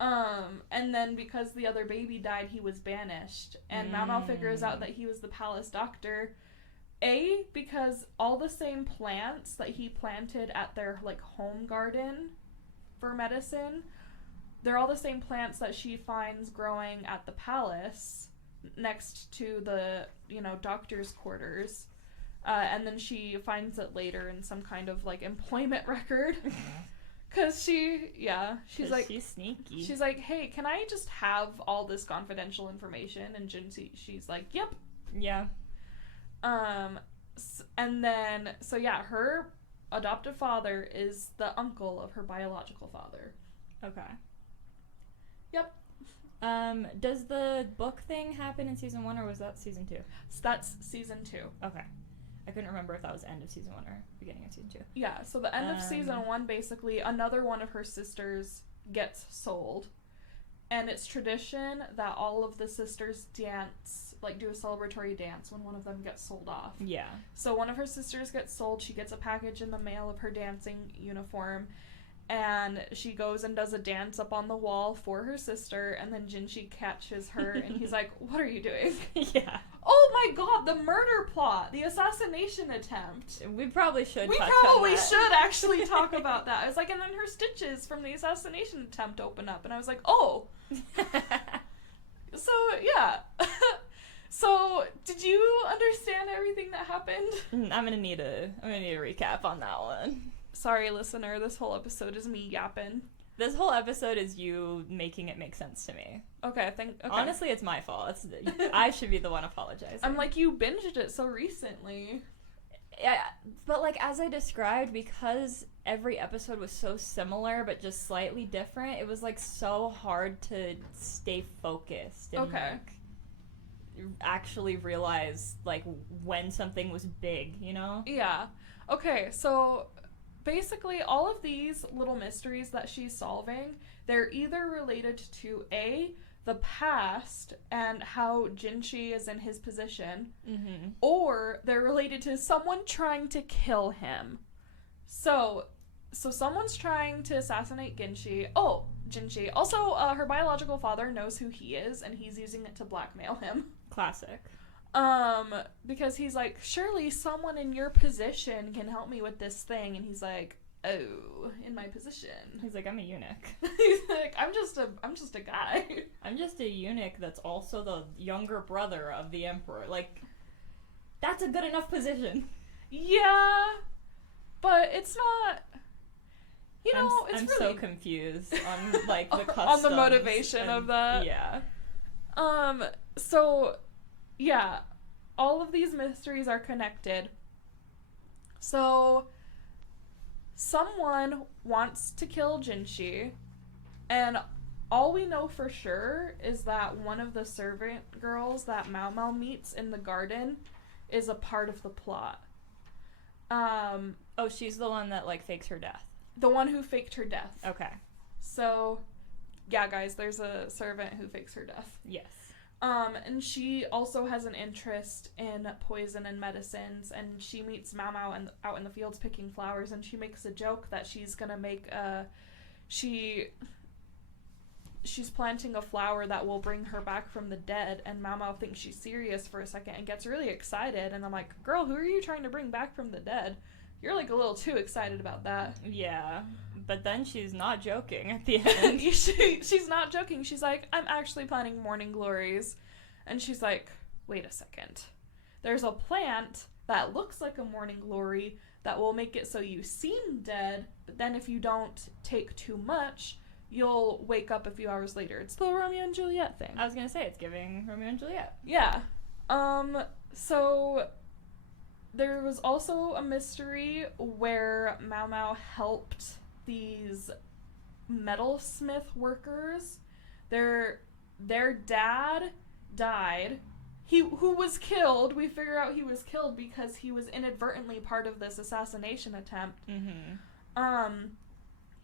And then because the other baby died, he was banished. And Mao figures out that he was the palace doctor. Because all the same plants that he planted at their, like, home garden for medicine, they're all the same plants that she finds growing at the palace next to the, doctor's quarters. And then she finds it later in some kind of, like, employment record. Because she's like... She's sneaky. She's like, hey, can I just have all this confidential information? And she's like, yep. Yeah. And then, her adoptive father is the uncle of her biological father. Okay. Yep. Does the book thing happen in season 1, or was that season 2? So that's season 2. Okay. I couldn't remember if that was end of season 1 or beginning of season 2. Yeah, so the end of season 1, basically, another one of her sisters gets sold. And it's tradition that all of the sisters dance, like, do a celebratory dance when one of them gets sold off. Yeah. So one of her sisters gets sold, she gets a package in the mail of her dancing uniform, and she goes and does a dance up on the wall for her sister, and then Jinshi catches her, and he's like, what are you doing? Yeah. Oh my god, the murder plot, the assassination attempt. We probably should We touch probably on that. should actually talk about that. I was like, and then her stitches from the assassination attempt open up, and I was like, oh. So, yeah. So, did you understand everything that happened? I'm gonna need a recap on that one. Sorry, listener, this whole episode is me yapping. This whole episode is you making it make sense to me. Okay. Honestly, it's my fault. I should be the one apologizing. I'm like, you binged it so recently. Yeah, but, like, as I described, because every episode was so similar but just slightly different, it was, like, so hard to stay focused and, like, actually realize, like, when something was big, you know? Yeah. Okay, so basically all of these little mysteries that she's solving, they're either related to the past and how Jinshi is in his position, or they're related to someone trying to kill him. So someone's trying to assassinate Jinshi. Also, her biological father knows who he is, and he's using it to blackmail him. Classic. Because he's like, surely someone in your position can help me with this thing, and he's like, oh, in my position. He's like, I'm a eunuch. He's like, I'm just a guy. I'm just a eunuch that's also the younger brother of the emperor. Like, that's a good enough position. Yeah, but it's not. I'm really... so confused on, like, the customs. On the motivation of that. Yeah. So, yeah, all of these mysteries are connected. So, someone wants to kill Jinshi, and all we know for sure is that one of the servant girls that Mao meets in the garden is a part of the plot. Oh, she's the one that, like, fakes her death. The one who faked her death. Okay. So, yeah, guys, there's a servant who fakes her death. Yes. And she also has an interest in poison and medicines, and she meets Mao Mao out in the fields picking flowers, and she makes a joke that she's gonna make she's planting a flower that will bring her back from the dead, and Mao Mao thinks she's serious for a second and gets really excited, and I'm like, girl, who are you trying to bring back from the dead? You're like a little too excited about that. Yeah. But then she's not joking at the end. She's not joking. She's like, I'm actually planting morning glories. And she's like, wait a second. There's a plant that looks like a morning glory that will make it so you seem dead, but then if you don't take too much, you'll wake up a few hours later. It's the Romeo and Juliet thing. I was gonna say, it's giving Romeo and Juliet. Yeah. So there was also a mystery where Mao Mao helped these metalsmith workers. Their dad died. Who was killed. We figure out he was killed because he was inadvertently part of this assassination attempt. Mm-hmm.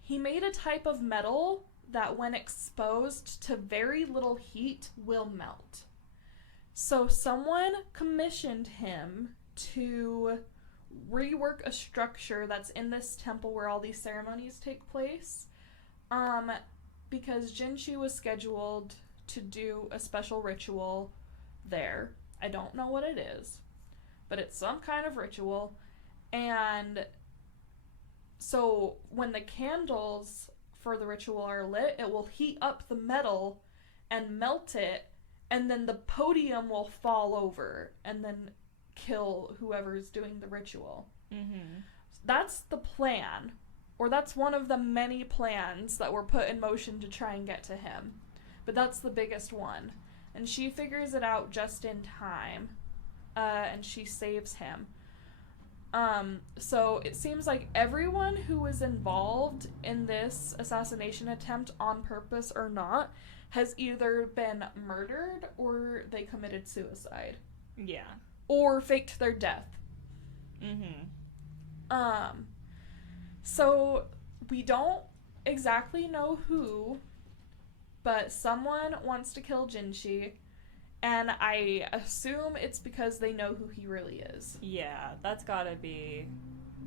He made a type of metal that when exposed to very little heat will melt. So someone commissioned him to rework a structure that's in this temple where all these ceremonies take place, because Jinshi was scheduled to do a special ritual there. I don't know what it is, but it's some kind of ritual, and so when the candles for the ritual are lit, it will heat up the metal and melt it, and then the podium will fall over and then kill whoever's doing the ritual. Mm-hmm. That's the plan, or that's one of the many plans that were put in motion to try and get to him. But that's the biggest one. And she figures it out just in time, and she saves him. So it seems like everyone who was involved in this assassination attempt, on purpose or not, has either been murdered or they committed suicide. Yeah. Or faked their death. Mm-hmm. So we don't exactly know who, but someone wants to kill Jinshi, and I assume it's because they know who he really is. Yeah, that's gotta be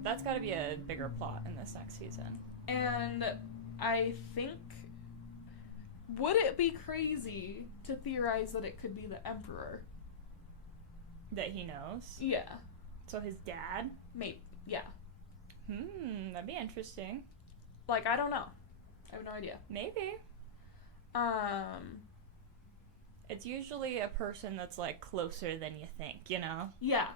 a bigger plot in this next season. And I think, would it be crazy to theorize that it could be the Emperor? That he knows? Yeah. So his dad? Maybe. Yeah. That'd be interesting. Like, I don't know. I have no idea. Maybe. It's usually a person that's, like, closer than you think, you know? Yeah.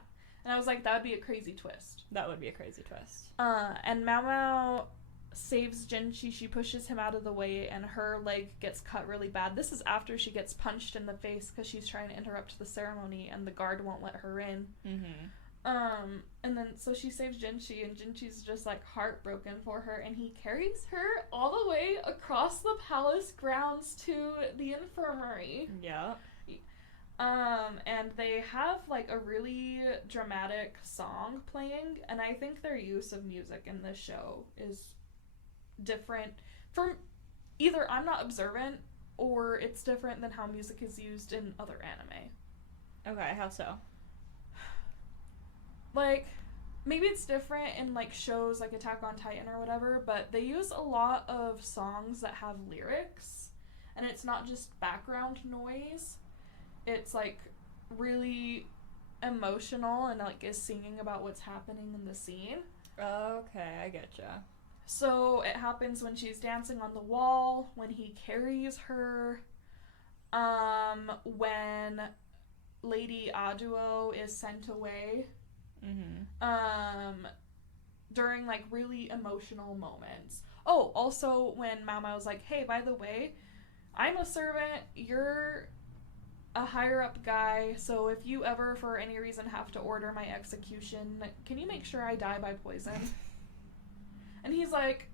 And I was like, that would be a crazy twist. That would be a crazy twist. And Mao Mao saves Jinshi. She pushes him out of the way, and her leg gets cut really bad. This is after she gets punched in the face because she's trying to interrupt the ceremony, and the guard won't let her in. Mm-hmm. And then, so she saves Jinshi, and Jinshi's just, like, heartbroken for her, and he carries her all the way across the palace grounds to the infirmary. Yeah. And they have, like, a really dramatic song playing, and I think their use of music in this show is different from either I'm not observant, or it's different than how music is used in other anime. Okay, how so? Like, maybe it's different in, like, shows like Attack on Titan or whatever, but they use a lot of songs that have lyrics, and it's not just background noise. It's, like, really emotional and, like, is singing about what's happening in the scene. Okay, I getcha. So it happens when she's dancing on the wall, when he carries her, when Lady Aduo is sent away, during, like, really emotional moments. Oh, also when Mao Mao's like, hey, by the way, I'm a servant, you're a higher up guy, so if you ever for any reason have to order my execution, can you make sure I die by poison? And he's like,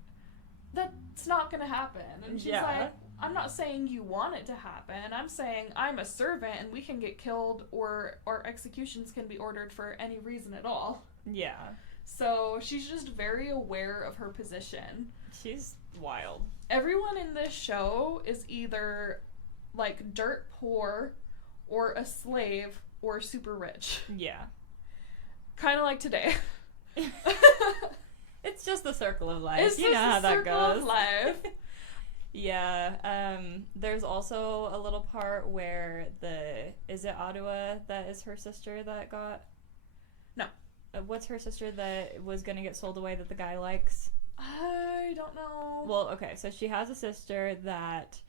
that's not gonna happen. And she's like, I'm not saying you want it to happen, I'm saying I'm a servant and we can get killed or our executions can be ordered for any reason at all. Yeah. So she's just very aware of her position. She's wild. Everyone in this show is either like dirt poor or a slave or super rich. Yeah. Kind of like today. It's just the circle of life. It's you know how that goes. Of life. Yeah. There's also a little part where is it Adua that is her sister that got? No. What's her sister that was gonna get sold away that the guy likes? I don't know. Well, okay, so she has a sister that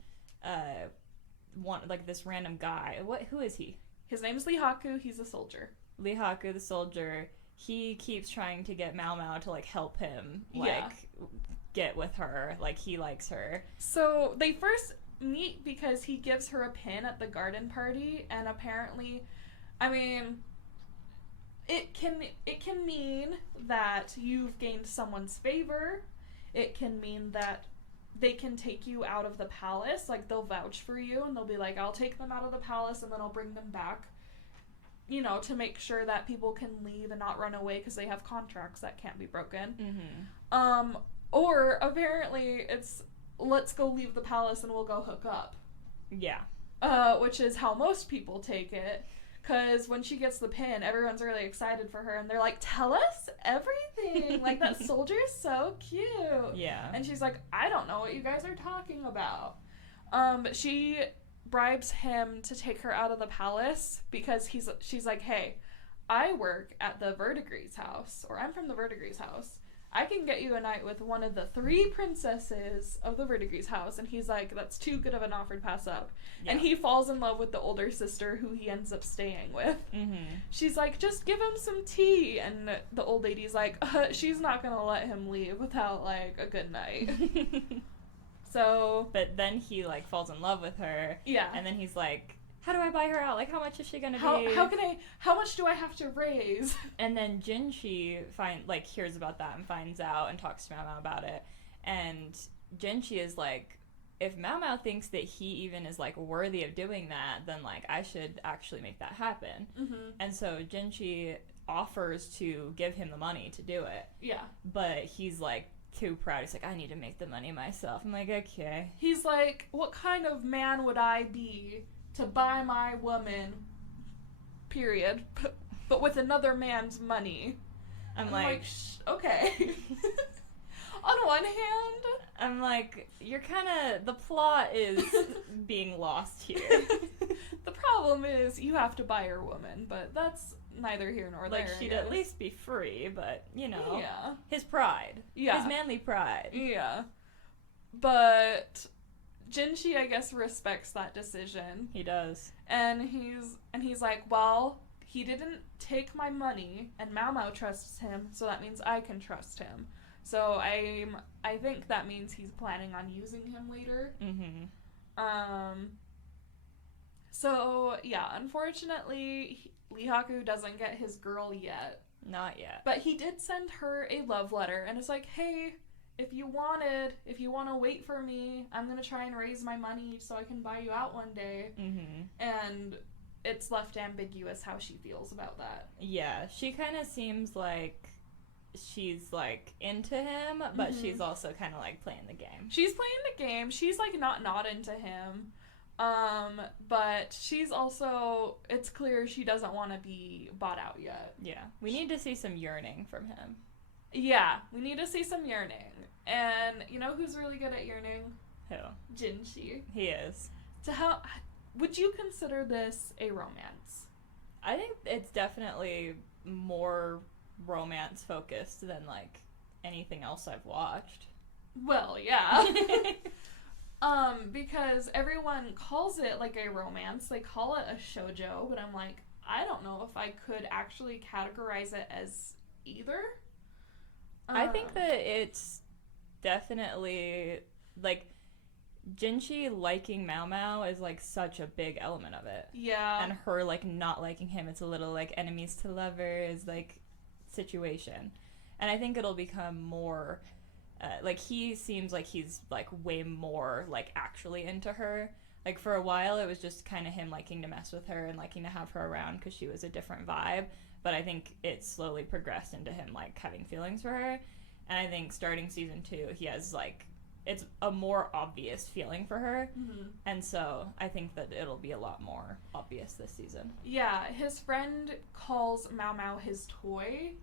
like this random guy. Who is he? His name's Lihaku. He's a soldier. Lihaku, the soldier. He keeps trying to get Mao Mao to like help him, like get with her. Like he likes her. So they first meet because he gives her a pin at the garden party, and apparently, I mean, it can mean that you've gained someone's favor. It can mean that they can take you out of the palace, like they'll vouch for you and they'll be like, I'll take them out of the palace and then I'll bring them back, you know, to make sure that people can leave and not run away because they have contracts that can't be broken. Mm-hmm. Or apparently it's, let's go leave the palace and we'll go hook up. Yeah. Which is how most people take it. Because when she gets the pin, everyone's really excited for her, and they're like, tell us everything! Like, that soldier is so cute! Yeah. And she's like, I don't know what you guys are talking about. But she bribes him to take her out of the palace, because she's like, hey, I work at the Verdigris house, or I'm from the Verdigris house. I can get you a night with one of the 3 princesses of the Verdigris house. And he's like, that's too good of an offer to pass up. Yeah. And he falls in love with the older sister who he ends up staying with. Mm-hmm. She's like, just give him some tea. And the old lady's like, she's not going to let him leave without, like, a good night. So. But then he, like, falls in love with her. Yeah. And then he's like, how do I buy her out? Like, how much is she gonna be? How much do I have to raise? And then Jinshi hears about that and finds out and talks to Mao Mao about it. And Jinshi is like, if Mao Mao thinks that he even is, like, worthy of doing that, then, like, I should actually make that happen. Mm-hmm. And so Jinshi offers to give him the money to do it. Yeah. But he's, like, too proud. He's like, I need to make the money myself. I'm like, okay. He's like, what kind of man would I be to buy my woman, period, but with another man's money? I'm like okay. On one hand, I'm like, you're kind of, the plot is being lost here. The problem is you have to buy your woman, but that's neither here nor there. Like, she'd at least be free, but, you know, yeah. His pride. Yeah. His manly pride. Yeah. But Jinshi, I guess, respects that decision. He does. And he's like, well, he didn't take my money, and Mao Mao trusts him, so that means I can trust him. So I think that means he's planning on using him later. Mm-hmm. So, yeah, unfortunately, Lihaku doesn't get his girl yet. Not yet. But he did send her a love letter, and it's like, hey, if you want to wait for me, I'm going to try and raise my money so I can buy you out one day. Mm-hmm. And it's left ambiguous how she feels about that. Yeah, she kind of seems like she's, like, into him, but mm-hmm. she's also kind of, like, playing the game. She's playing the game. She's, like, not into him. But she's also, it's clear she doesn't want to be bought out yet. Yeah. We need to see some yearning from him. Yeah, we need to see some yearning. And you know who's really good at yearning? Who? Jinshi. He is. So how would you consider this a romance? I think it's definitely more romance focused than, like, anything else I've watched. Well, yeah. Because everyone calls it, like, a romance. They call it a shoujo, but I'm like, I don't know if I could actually categorize it as either. I think that it's definitely, like, Jinshi liking Mao Mao is, like, such a big element of it. Yeah. And her, like, not liking him, it's a little, like, enemies to lovers, like, situation. And I think it'll become more, like, he seems like he's, like, way more, like, actually into her. Like, for a while, it was just kind of him liking to mess with her and liking to have her around because she was a different vibe. but I think it slowly progressed into him, like, having feelings for her. And I think starting season 2, he has, like, it's a more obvious feeling for her. Mm-hmm. And so I think that it'll be a lot more obvious this season. Yeah, his friend calls Mao Mao his toy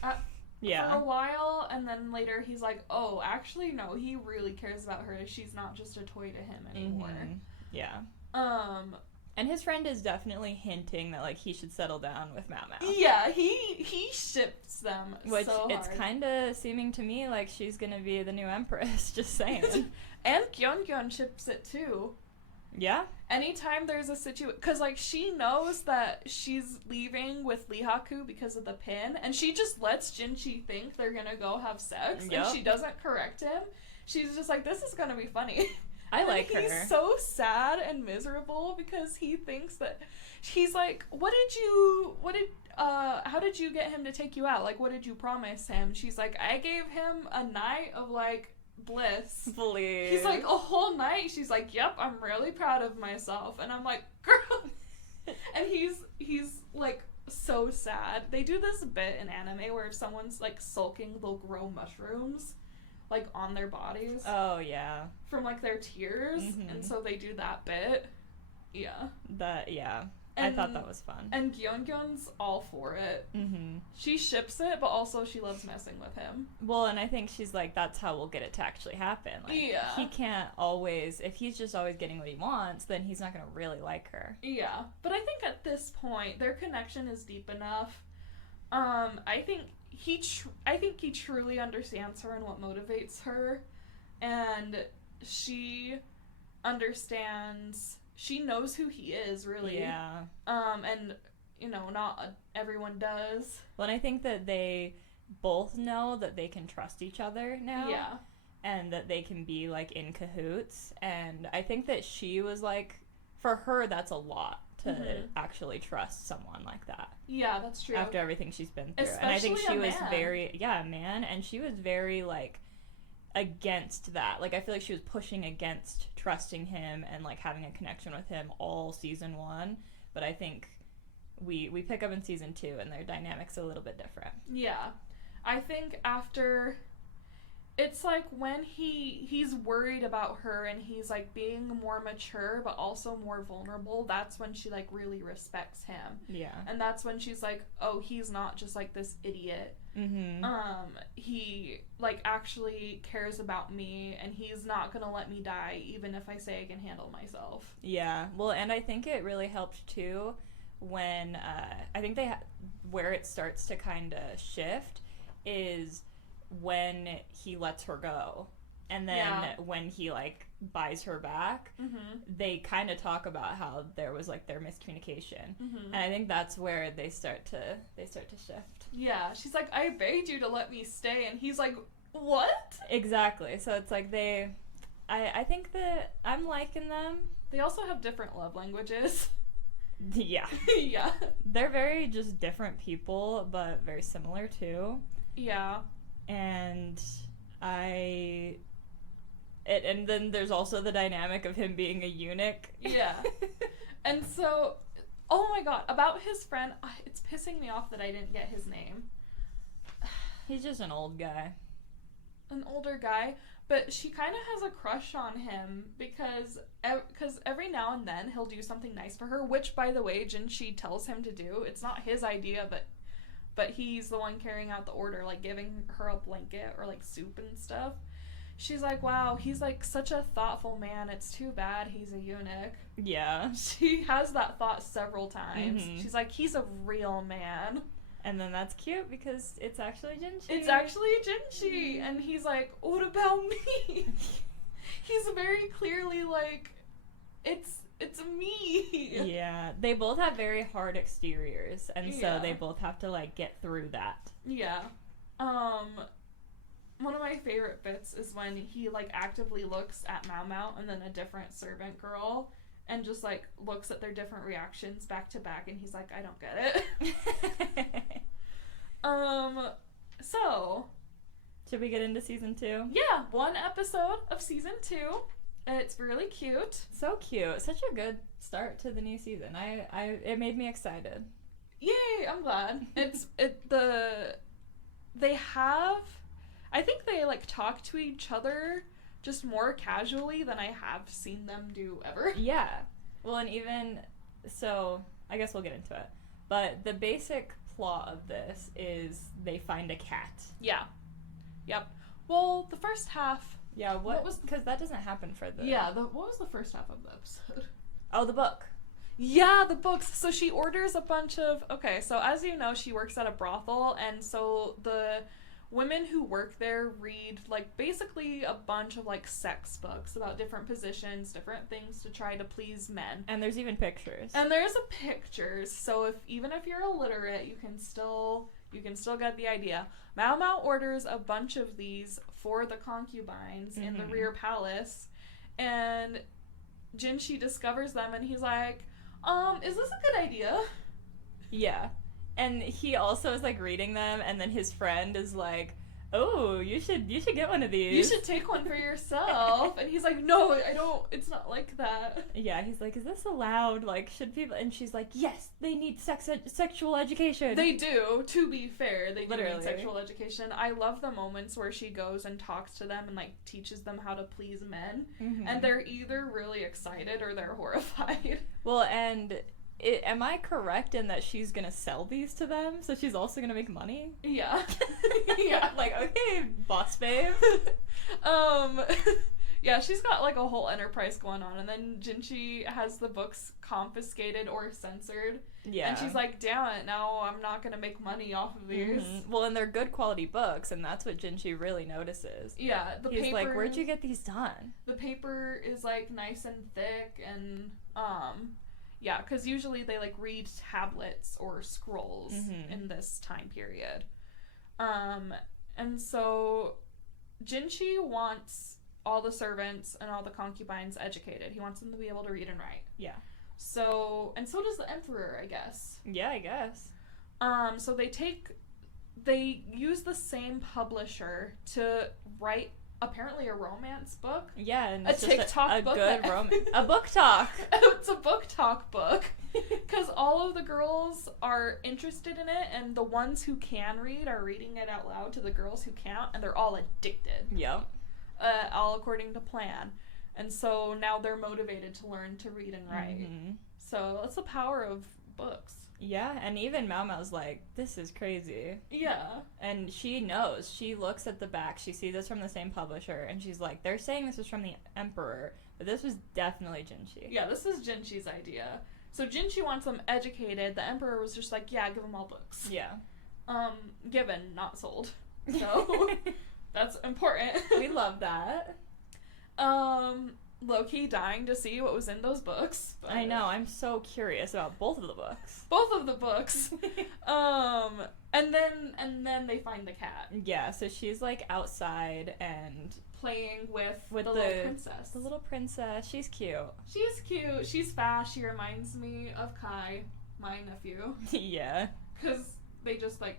for a while, and then later he's like, oh, actually, no, he really cares about her. She's not just a toy to him anymore. Mm-hmm. Yeah. And his friend is definitely hinting that, like, he should settle down with Mao Mao. Yeah, he ships them. Which so hard. It's kind of seeming to me like she's gonna be the new empress, just saying. And Gyeongyeon ships it too. Yeah? Anytime there's a situation, because, like, she knows that she's leaving with Lee Ha-koo because of the pin, and she just lets Jinchi think they're gonna go have sex, and she doesn't correct him. She's just like, this is gonna be funny. I like her. He's so sad and miserable because he thinks that he's like, how did you get him to take you out? Like, what did you promise him? She's like, I gave him a night of, like, bliss. Please. He's like, a whole night? She's like, yep, I'm really proud of myself. And I'm like, girl. And he's like, so sad. They do this bit in anime where if someone's, like, sulking, they'll grow mushrooms, like, on their bodies. Oh, yeah. From, like, their tears. Mm-hmm. And so they do that bit. Yeah. I thought that was fun. And Gyeongyeon's all for it. Mm-hmm. She ships it, but also she loves messing with him. Well, and I think she's like, that's how we'll get it to actually happen. Like, yeah. He can't always, if he's just always getting what he wants, then he's not going to really like her. Yeah. But I think at this point, their connection is deep enough. I think he truly understands her and what motivates her. And she understands... She knows who he is, really. Yeah. And, you know, not everyone does. Well, and I think that they both know that they can trust each other now. Yeah. And that they can be, like, in cahoots. And I think that she was, like, for her, that's a lot to actually trust someone like that. Yeah, that's true. After everything she's been through. Especially and I think she was man. very, a man, and she was very, like, against that. Like, I feel like she was pushing against trusting him and, like, having a connection with him all season 1. But I think we pick up in season 2 and their dynamic's a little bit different. Yeah. I think after... It's like when he's worried about her and he's, like, being more mature but also more vulnerable, that's when she, like, really respects him. Yeah. And that's when she's like, oh, he's not just, like, this idiot. Mm-hmm. He, like, actually cares about me and he's not gonna let me die even if I say I can handle myself. Yeah. Well, and I think it really helped, too, when, I think where it starts to kind of shift is... when he lets her go, and then when he, like, buys her back, they kind of talk about how there was, like, their miscommunication, and I think that's where they start to shift. Yeah, she's like, I begged you to let me stay, and he's like, what? Exactly. So it's like I think that I'm liking them. They also have different love languages. Yeah. Yeah. They're very just different people, but very similar too. Yeah. And and then there's also the dynamic of him being a eunuch. Yeah. And so, oh my god, about his friend, it's pissing me off that I didn't get his name. He's just an old guy. An older guy, but she kind of has a crush on him because every now and then he'll do something nice for her, which, by the way, Jinshi tells him to do. It's not his idea, but he's the one carrying out the order, like giving her a blanket or like soup and stuff. She's like, wow, he's like such a thoughtful man. It's too bad he's a eunuch. Yeah. She has that thought several times. She's like, he's a real man. And then that's cute because it's actually Jinshi. It's actually Jinshi. And he's like, what about me? He's very clearly like, it's me. Yeah, they both have very hard exteriors, and so they both have to, like, get through that. Yeah. One of my favorite bits is when he, like, actively looks at Mao Mao and then a different servant girl and just, like, looks at their different reactions back to back, and he's like, I don't get it. So... Should we get into season 2? Yeah, 1 episode of season 2. It's really cute. So cute. Such a good start to the new season. It made me excited. Yay! Okay, I'm glad. I think they like talk to each other just more casually than I have seen them do ever. Yeah. Well, and even so, I guess we'll get into it. But the basic plot of this is they find a cat. Yeah. Yep. Well, the first half. Yeah. What was? Because that doesn't happen for the. Yeah. What was the first half of the episode? Oh, the book. Yeah, the books. So she orders a bunch of. Okay, so as you know, she works at a brothel, and so the women who work there read like basically a bunch of like sex books about different positions, different things to try to please men. And there's even pictures. And there's pictures. So even if you're illiterate, you can still get the idea. Mao Mao orders a bunch of these for the concubines in the rear palace, and Jinshi discovers them, and he's like, is this a good idea? Yeah. And he also is like reading them, and then his friend is like, "Oh, you should get one of these. You should take one for yourself." And he's like, "No, I don't. It's not like that." Yeah, he's like, "Is this allowed? Like, should people?" And she's like, "Yes, they need sexual education." They do. To be fair, they do Literally. need sexual education. I love the moments where she goes and talks to them and like teaches them how to please men, and they're either really excited or they're horrified. Well, and. Am I correct in that she's gonna sell these to them, so she's also gonna make money? Yeah. Yeah. Like, okay, boss babe. Yeah, she's got like a whole enterprise going on, and then Jinshi has the books confiscated or censored. Yeah. And she's like, "Damn it, now I'm not gonna make money off of these." Well, and they're good quality books, and that's what Jinshi really notices. Yeah, He's paper, like, "Where'd you get these done?" The paper is like nice and thick, and yeah, because usually they like read tablets or scrolls in this time period. And so Jinshi wants all the servants and all the concubines educated. He wants them to be able to read and write. Yeah. So does the emperor, I guess. Yeah, I guess. So they use the same publisher to write apparently a romance book. Yeah, and it's a TikTok book. A good romance. A book talk. It's a book talk book. Because all of the girls are interested in it, and the ones who can read are reading it out loud to the girls who can't, and they're all addicted. Yep. All according to plan. And so now they're motivated to learn to read and write. So that's the power of books. Yeah, and even Mao Mao's like, "This is crazy." Yeah. And she knows. She looks at the back. She sees it's from the same publisher, and she's like, "They're saying this is from the Emperor, but this was definitely Jinshi." Yeah, this is Jinshi's idea. So Jinshi wants them educated. The Emperor was just like, "Yeah, give them all books." Yeah. Given, not sold. So that's important. We love that. Low-key dying to see what was in those books. I know, I'm so curious about both of the books. Both of the books. And then they find the cat. Yeah, so she's like outside and playing with the little princess. The little princess. She's cute. She's cute. She's fast. She reminds me of Kai, my nephew. Yeah. Because they just like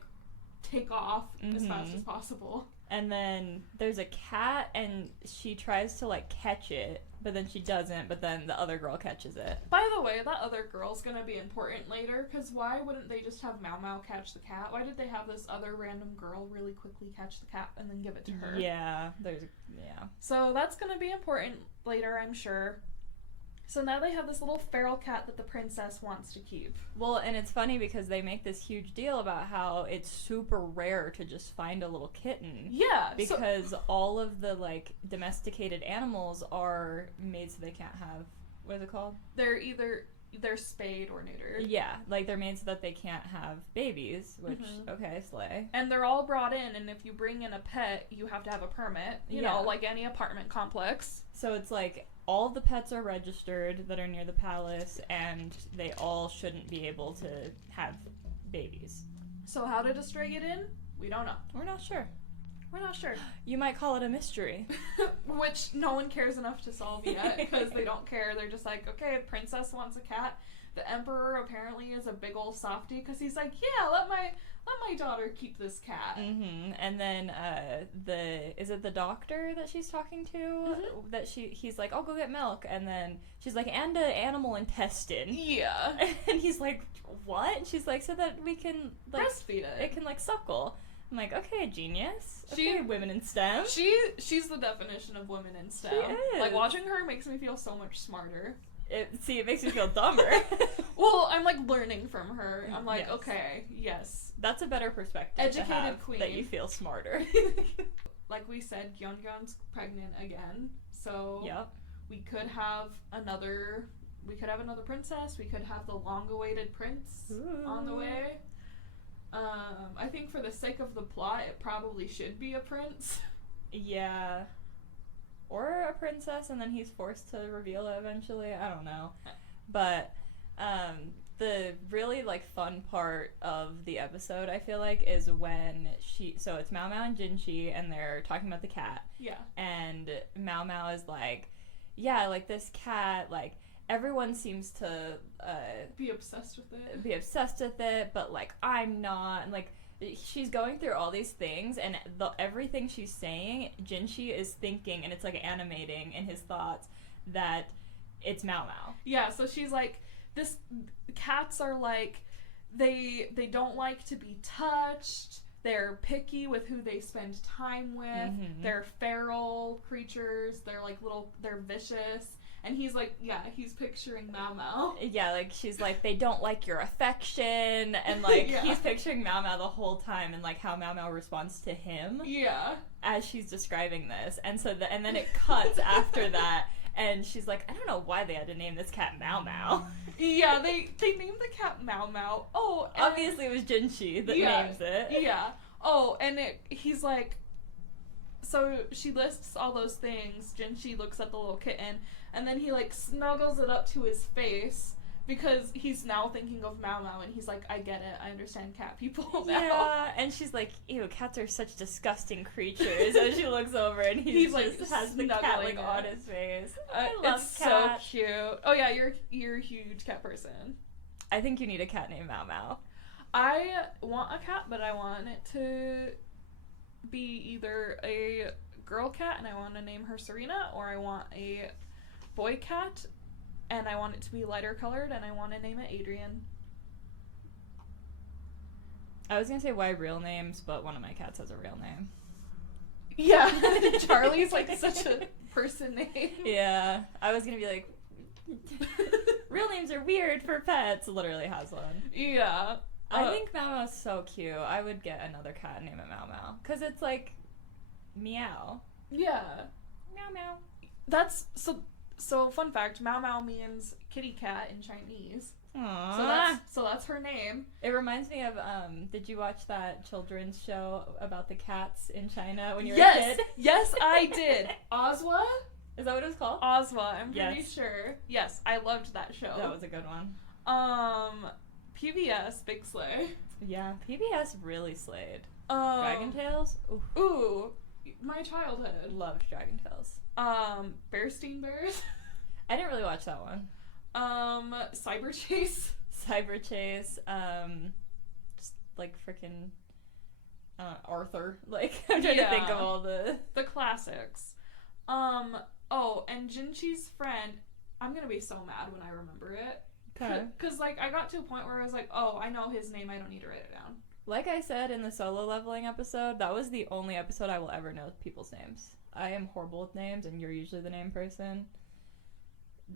take off as fast as possible. And then there's a cat, and she tries to like catch it, but then she doesn't, but then the other girl catches it. By the way, that other girl's gonna be important later, because why wouldn't they just have Mao Mao catch the cat? Why did they have this other random girl really quickly catch the cat and then give it to her? Yeah, So that's gonna be important later, I'm sure. So now they have this little feral cat that the princess wants to keep. Well, and it's funny because they make this huge deal about how it's super rare to just find a little kitten. Yeah. Because all of the, like, domesticated animals are made so they can't have, what is it called? They're spayed or neutered. Yeah, like they're made so that they can't have babies, which, okay, slay. And they're all brought in, and if you bring in a pet, you have to have a permit, you know, like any apartment complex. So it's like all of the pets are registered that are near the palace, and they all shouldn't be able to have babies. So how did a stray get in? We don't know. We're not sure. You might call it a mystery. Which no one cares enough to solve yet, because they don't care. They're just like, okay, the princess wants a cat. The emperor apparently is a big old softie, because he's like, yeah, let my let my daughter keep this cat. Mm-hmm. And then is it the doctor that she's talking to? Mm-hmm. That he's like, I'll go get milk, and then she's like, and an animal intestine. Yeah. And he's like, what? And she's like, so that we can like breastfeed it. It can like suckle. I'm like, okay, genius. Okay, women in STEM. She's the definition of women in STEM. She is. Like, watching her makes me feel so much smarter. It makes me feel dumber. Well, I'm like learning from her. I'm like, yes. Okay, yes. That's a better perspective. Educated to have, queen. That you feel smarter. Like we said, Yeongyun's pregnant again. So yep. we could have another princess. We could have the long-awaited prince on the way. I think for the sake of the plot, it probably should be a prince. Yeah. Or a princess, and then he's forced to reveal it eventually. I don't know. But the really like fun part of the episode, I feel like, is when so it's Mao Mao and Jinchi, and they're talking about the cat. Yeah. And Mao Mao is like, yeah, like this cat, like everyone seems to be obsessed with it, but like I'm not. And like she's going through all these things, and everything she's saying, Jinchi is thinking, and it's like animating in his thoughts that it's Mao Mao. Yeah, so she's like, cats are like, they don't like to be touched. They're picky with who they spend time with. Mm-hmm. They're feral creatures. They're vicious. And he's like, yeah, he's picturing Mao Mao. Yeah, like, she's like, they don't like your affection. And, like, yeah. He's picturing Mao Mao the whole time, and, like, how Mao Mao responds to him. Yeah. As she's describing this. And so, and then it cuts after that, and she's like, I don't know why they had to name this cat Mao Mao. Yeah, they named the cat Mao Mao. Oh, obviously it was Jinchi that names it. Yeah. Oh, and he's like, so she lists all those things. Jinchi looks at the little kitten, and then he like snuggles it up to his face because he's now thinking of Mao Mao, and he's like, I get it, I understand cat people now. Yeah, and she's like, ew, cats are such disgusting creatures. And she looks over, and he's like, just has the cat like on his face. I love it's cats. So cute. Oh yeah, you're a huge cat person. I think you need a cat named Mao Mao. I want a cat, but I want it to be either a girl cat and I want to name her Serena, or I want a boy cat and I want it to be lighter colored and I want to name it Adrian. I was gonna say why real names, but one of my cats has a real name. Yeah, Charlie's like such a person name. Yeah, I was gonna be like, real names are weird for pets. Literally has one. Yeah. I think Mao Mao's so cute. I would get another cat and name it Mao Mao. Because it's like, meow. Yeah. Meow meow. That's, so fun fact, Mao Mao means kitty cat in Chinese. Aww. So that's her name. It reminds me of, did you watch that children's show about the cats in China when you were a kid? Yes, I did. Ozwa? Is that what it was called? Ozwa, I'm pretty sure. Yes, I loved that show. That was a good one. PBS, Big Slay. Yeah, PBS really slayed. Dragon Tales? Ooh, my childhood. Loved Dragon Tales. Bearstein Bears. I didn't really watch that one. Cyber Chase. Cyber Chase. Just like freaking Arthur. Like, I'm trying to think of all the classics. Oh, and Jinchi's friend. I'm gonna be so mad when I remember it. Okay. Because, like, I got to a point where I was like, oh, I know his name, I don't need to write it down. Like I said in the solo leveling episode, that was the only episode I will ever know people's names. I am horrible with names, and you're usually the name person.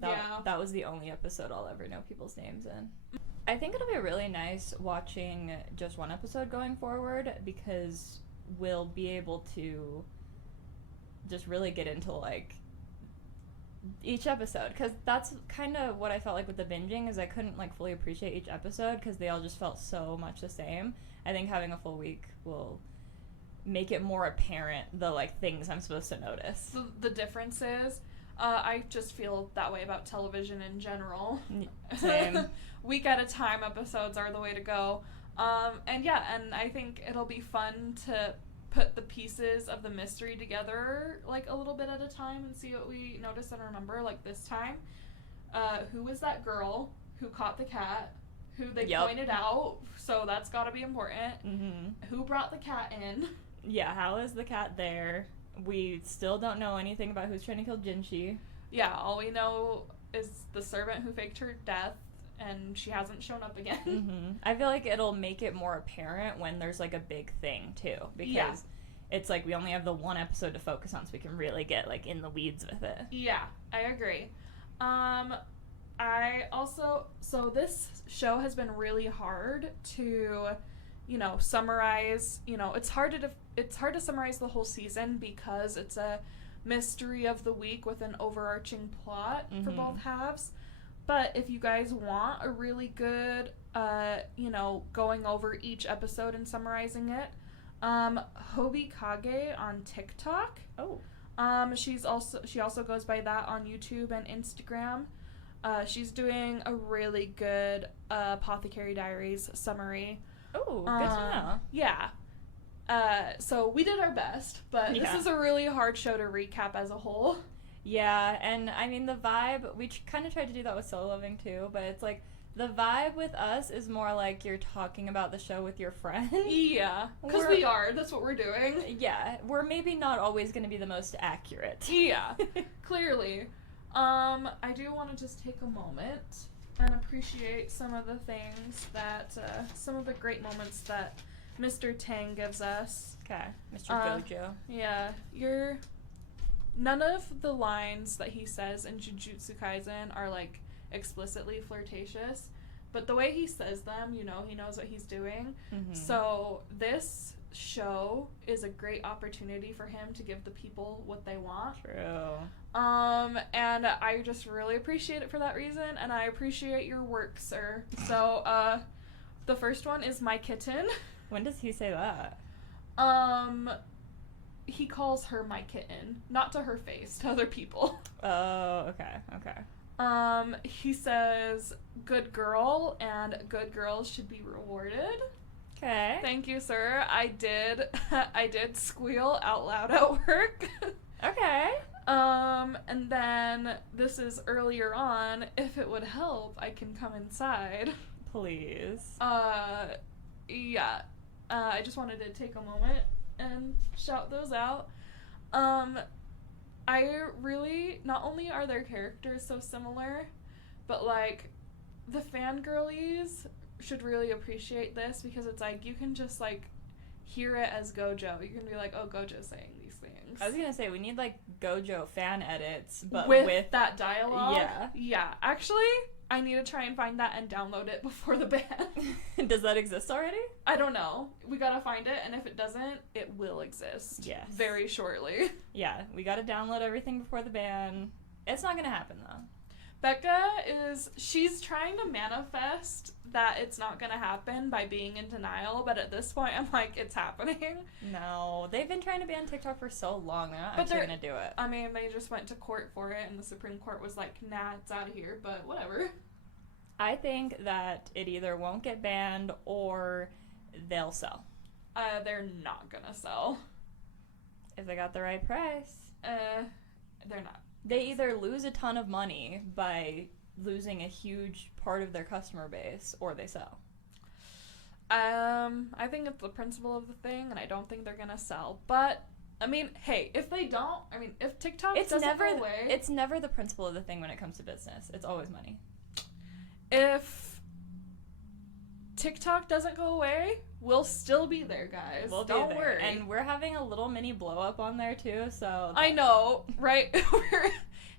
That was the only episode I'll ever know people's names in. I think it'll be really nice watching just one episode going forward, because we'll be able to just really get into, like, each episode, because that's kind of what I felt like with the binging, is I couldn't like fully appreciate each episode because they all just felt so much the same. I think having a full week will make it more apparent the like things I'm supposed to notice. The differences. I just feel that way about television in general. Same. Week at a time episodes are the way to go. And I think it'll be fun to put the pieces of the mystery together like a little bit at a time and see what we notice and remember. Like this time, who was that girl who caught the cat? who they Yep. pointed out, so that's got to be important. Mm-hmm. Who brought the cat in? Yeah, how is the cat there? We still don't know anything about who's trying to kill Jinchi. Yeah, all we know is the servant who faked her death, and she hasn't shown up again. Mm-hmm. I feel like it'll make it more apparent when there's like a big thing too, because it's like we only have the one episode to focus on, so we can really get like in the weeds with it. Yeah, I agree. I also, so this show has been really hard to, summarize. It's hard to summarize the whole season because it's a mystery of the week with an overarching plot for both halves. But if you guys want a really good, going over each episode and summarizing it, Hobikage on TikTok. Oh. She also goes by that on YouTube and Instagram. She's doing a really good Apothecary Diaries summary. Oh, good to know. Yeah. So we did our best, but this is a really hard show to recap as a whole. Yeah, and I mean the vibe, we kind of tried to do that with Solo Loving too, but it's like the vibe with us is more like you're talking about the show with your friend. Yeah, because we are. That's what we're doing. Yeah, we're maybe not always going to be the most accurate. Yeah, clearly. I do want to just take a moment and appreciate some of the things that, some of the great moments that Mr. Tang gives us. Okay, Mr. Gojo. Yeah, none of the lines that he says in Jujutsu Kaisen are, like, explicitly flirtatious, but the way he says them, he knows what he's doing. Mm-hmm. So this show is a great opportunity for him to give the people what they want. True. And I just really appreciate it for that reason, and I appreciate your work, sir. So, the first one is my kitten. When does he say that? He calls her my kitten. Not to her face, to other people. Oh, okay. He says, good girl, and good girls should be rewarded. Okay. Thank you, sir. I did squeal out loud at work. Okay. And then, this is earlier on, if it would help, I can come inside. Please. Yeah. I just wanted to take a moment and shout those out. I really, not only are their characters so similar, but, like, the fangirlies should really appreciate this because it's like, you can just, like, hear it as Gojo. You can be like, oh, Gojo's saying these things. I was gonna say, we need, like, Gojo fan edits, but with that dialogue? Yeah. Yeah. Actually, I need to try and find that and download it before the ban. Does that exist already? I don't know. We gotta find it, and if it doesn't, it will exist. Yes. Very shortly. Yeah, we gotta download everything before the ban. It's not gonna happen, though. Becca she's trying to manifest that it's not gonna happen by being in denial, but at this point, I'm like, it's happening. No, they've been trying to ban TikTok for so long, they're not actually gonna do it. I mean, they just went to court for it, and the Supreme Court was like, nah, it's out of here, but whatever. I think that it either won't get banned or they'll sell. They're not gonna sell. If they got the right price. They're not. They either lose a ton of money by losing a huge part of their customer base, or they sell. I think it's the principle of the thing, and I don't think they're gonna sell. But, I mean, hey, if they don't, if TikTok doesn't go away... It's never the principle of the thing when it comes to business. It's always money. If TikTok doesn't go away, we'll still be there, guys. Don't worry. And we're having a little mini blow up on there too, so I know, right?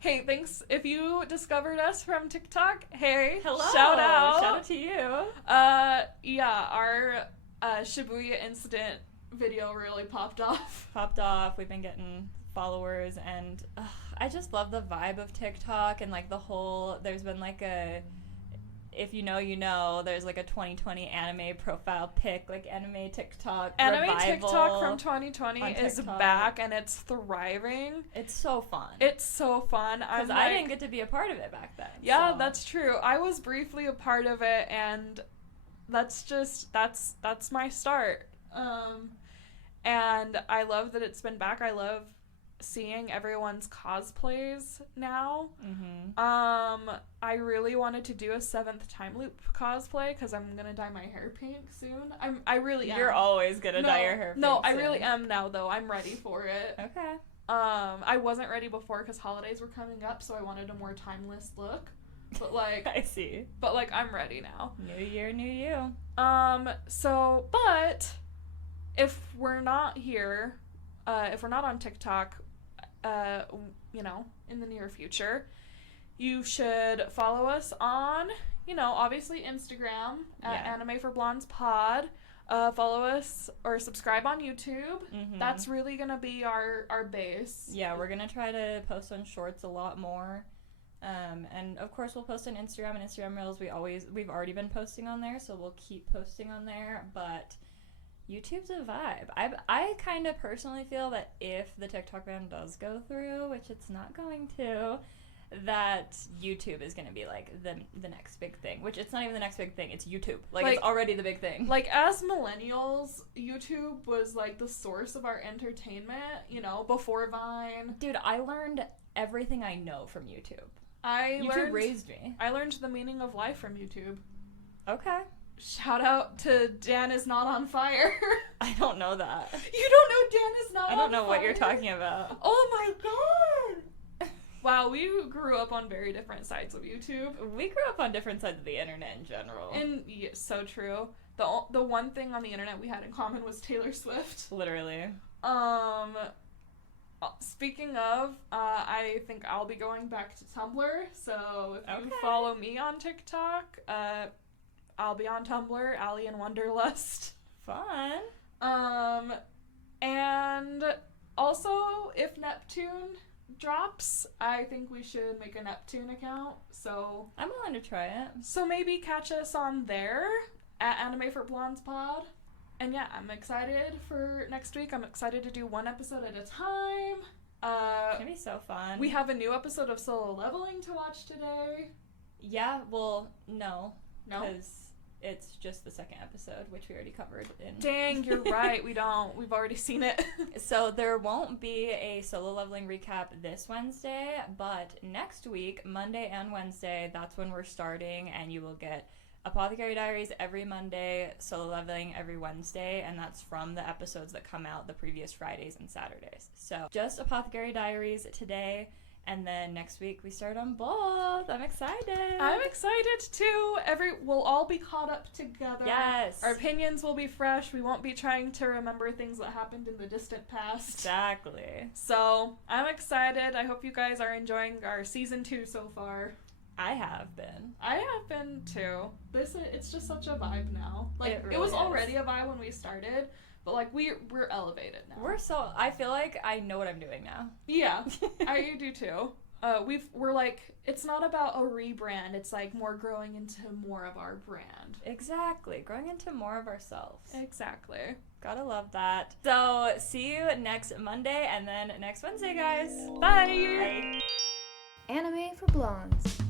Hey, thanks if you discovered us from TikTok. Hey, hello. Shout out to you. Yeah, our Shibuya incident video really popped off. We've been getting followers, and I just love the vibe of TikTok, and like the whole, there's been like a, if you know, you know, there's like a 2020 anime profile pic, like anime TikTok Anime TikTok from 2020 is back, and it's thriving. It's so fun. Because I didn't get to be a part of it back then. Yeah, so. That's true. I was briefly a part of it, and that's my start. And I love that it's been back. I love seeing everyone's cosplays now. Mm-hmm. I really wanted to do a 7th time loop cosplay because I'm gonna dye my hair pink soon. I really am. You're always gonna dye your hair pink. No, I soon. really am now though. I'm ready for it. Okay. I wasn't ready before because holidays were coming up, so I wanted a more timeless look. But like, I see. But like, I'm ready now. New year, new you. So, but if we're not here, if we're not on TikTok, you know, in the near future, you should follow us on, you know, obviously Instagram at Anime for Blondes Pod. Follow us or subscribe on YouTube. Mm-hmm. That's really gonna be our base. Yeah, we're gonna try to post on Shorts a lot more. And of course we'll post on Instagram and Instagram Reels. We've already been posting on there, so we'll keep posting on there, but YouTube's a vibe. I kind of personally feel that if the TikTok ban does go through, which it's not going to, that YouTube is going to be like the next big thing, which it's not even the next big thing, it's YouTube. Like it's already the big thing. Like as millennials, YouTube was like the source of our entertainment, you know, before Vine. Dude, I learned everything I know from YouTube. YouTube raised me. I learned the meaning of life from YouTube. Okay. Shout out to Dan is not on fire. I don't know that. You don't know Dan is not on fire? I don't know what you're talking about. Oh my god! Wow, we grew up on very different sides of YouTube. We grew up on different sides of the internet in general. And yeah, so true. The one thing on the internet we had in common was Taylor Swift. Literally. Speaking of, I think I'll be going back to Tumblr, so if you follow me on TikTok, I'll be on Tumblr, Allie and Wonderlust. Fun. And also, if Neptune drops, I think we should make a Neptune account, so... I'm willing to try it. So maybe catch us on there, at Anime for Blondes Pod. And yeah, I'm excited for next week. I'm excited to do one episode at a time. It's gonna be so fun. We have a new episode of Solo Leveling to watch today. Yeah, well, no. No? Because it's just the second episode, which we already covered in... Dang, you're right. We've already seen it. So there won't be a Solo Leveling recap this Wednesday, but next week, Monday and Wednesday, that's when we're starting, and you will get Apothecary Diaries every Monday, Solo Leveling every Wednesday, and that's from the episodes that come out the previous Fridays and Saturdays. So just Apothecary Diaries today, and then next week we start on both. I'm excited. I'm excited too. We'll all be caught up together. Yes. Our opinions will be fresh. We won't be trying to remember things that happened in the distant past. Exactly. So I'm excited. I hope you guys are enjoying our season 2 so far. I have been. I have been too. It's just such a vibe now. Like It really it was is. already a vibe when we started, but like we're elevated now. I feel like I know what I'm doing now. Yeah, I do too. We're like, it's not about a rebrand. It's like more growing into more of our brand. Exactly. Growing into more of ourselves. Exactly. Gotta love that. So see you next Monday and then next Wednesday, guys. Bye. Bye. Anime for Blondes.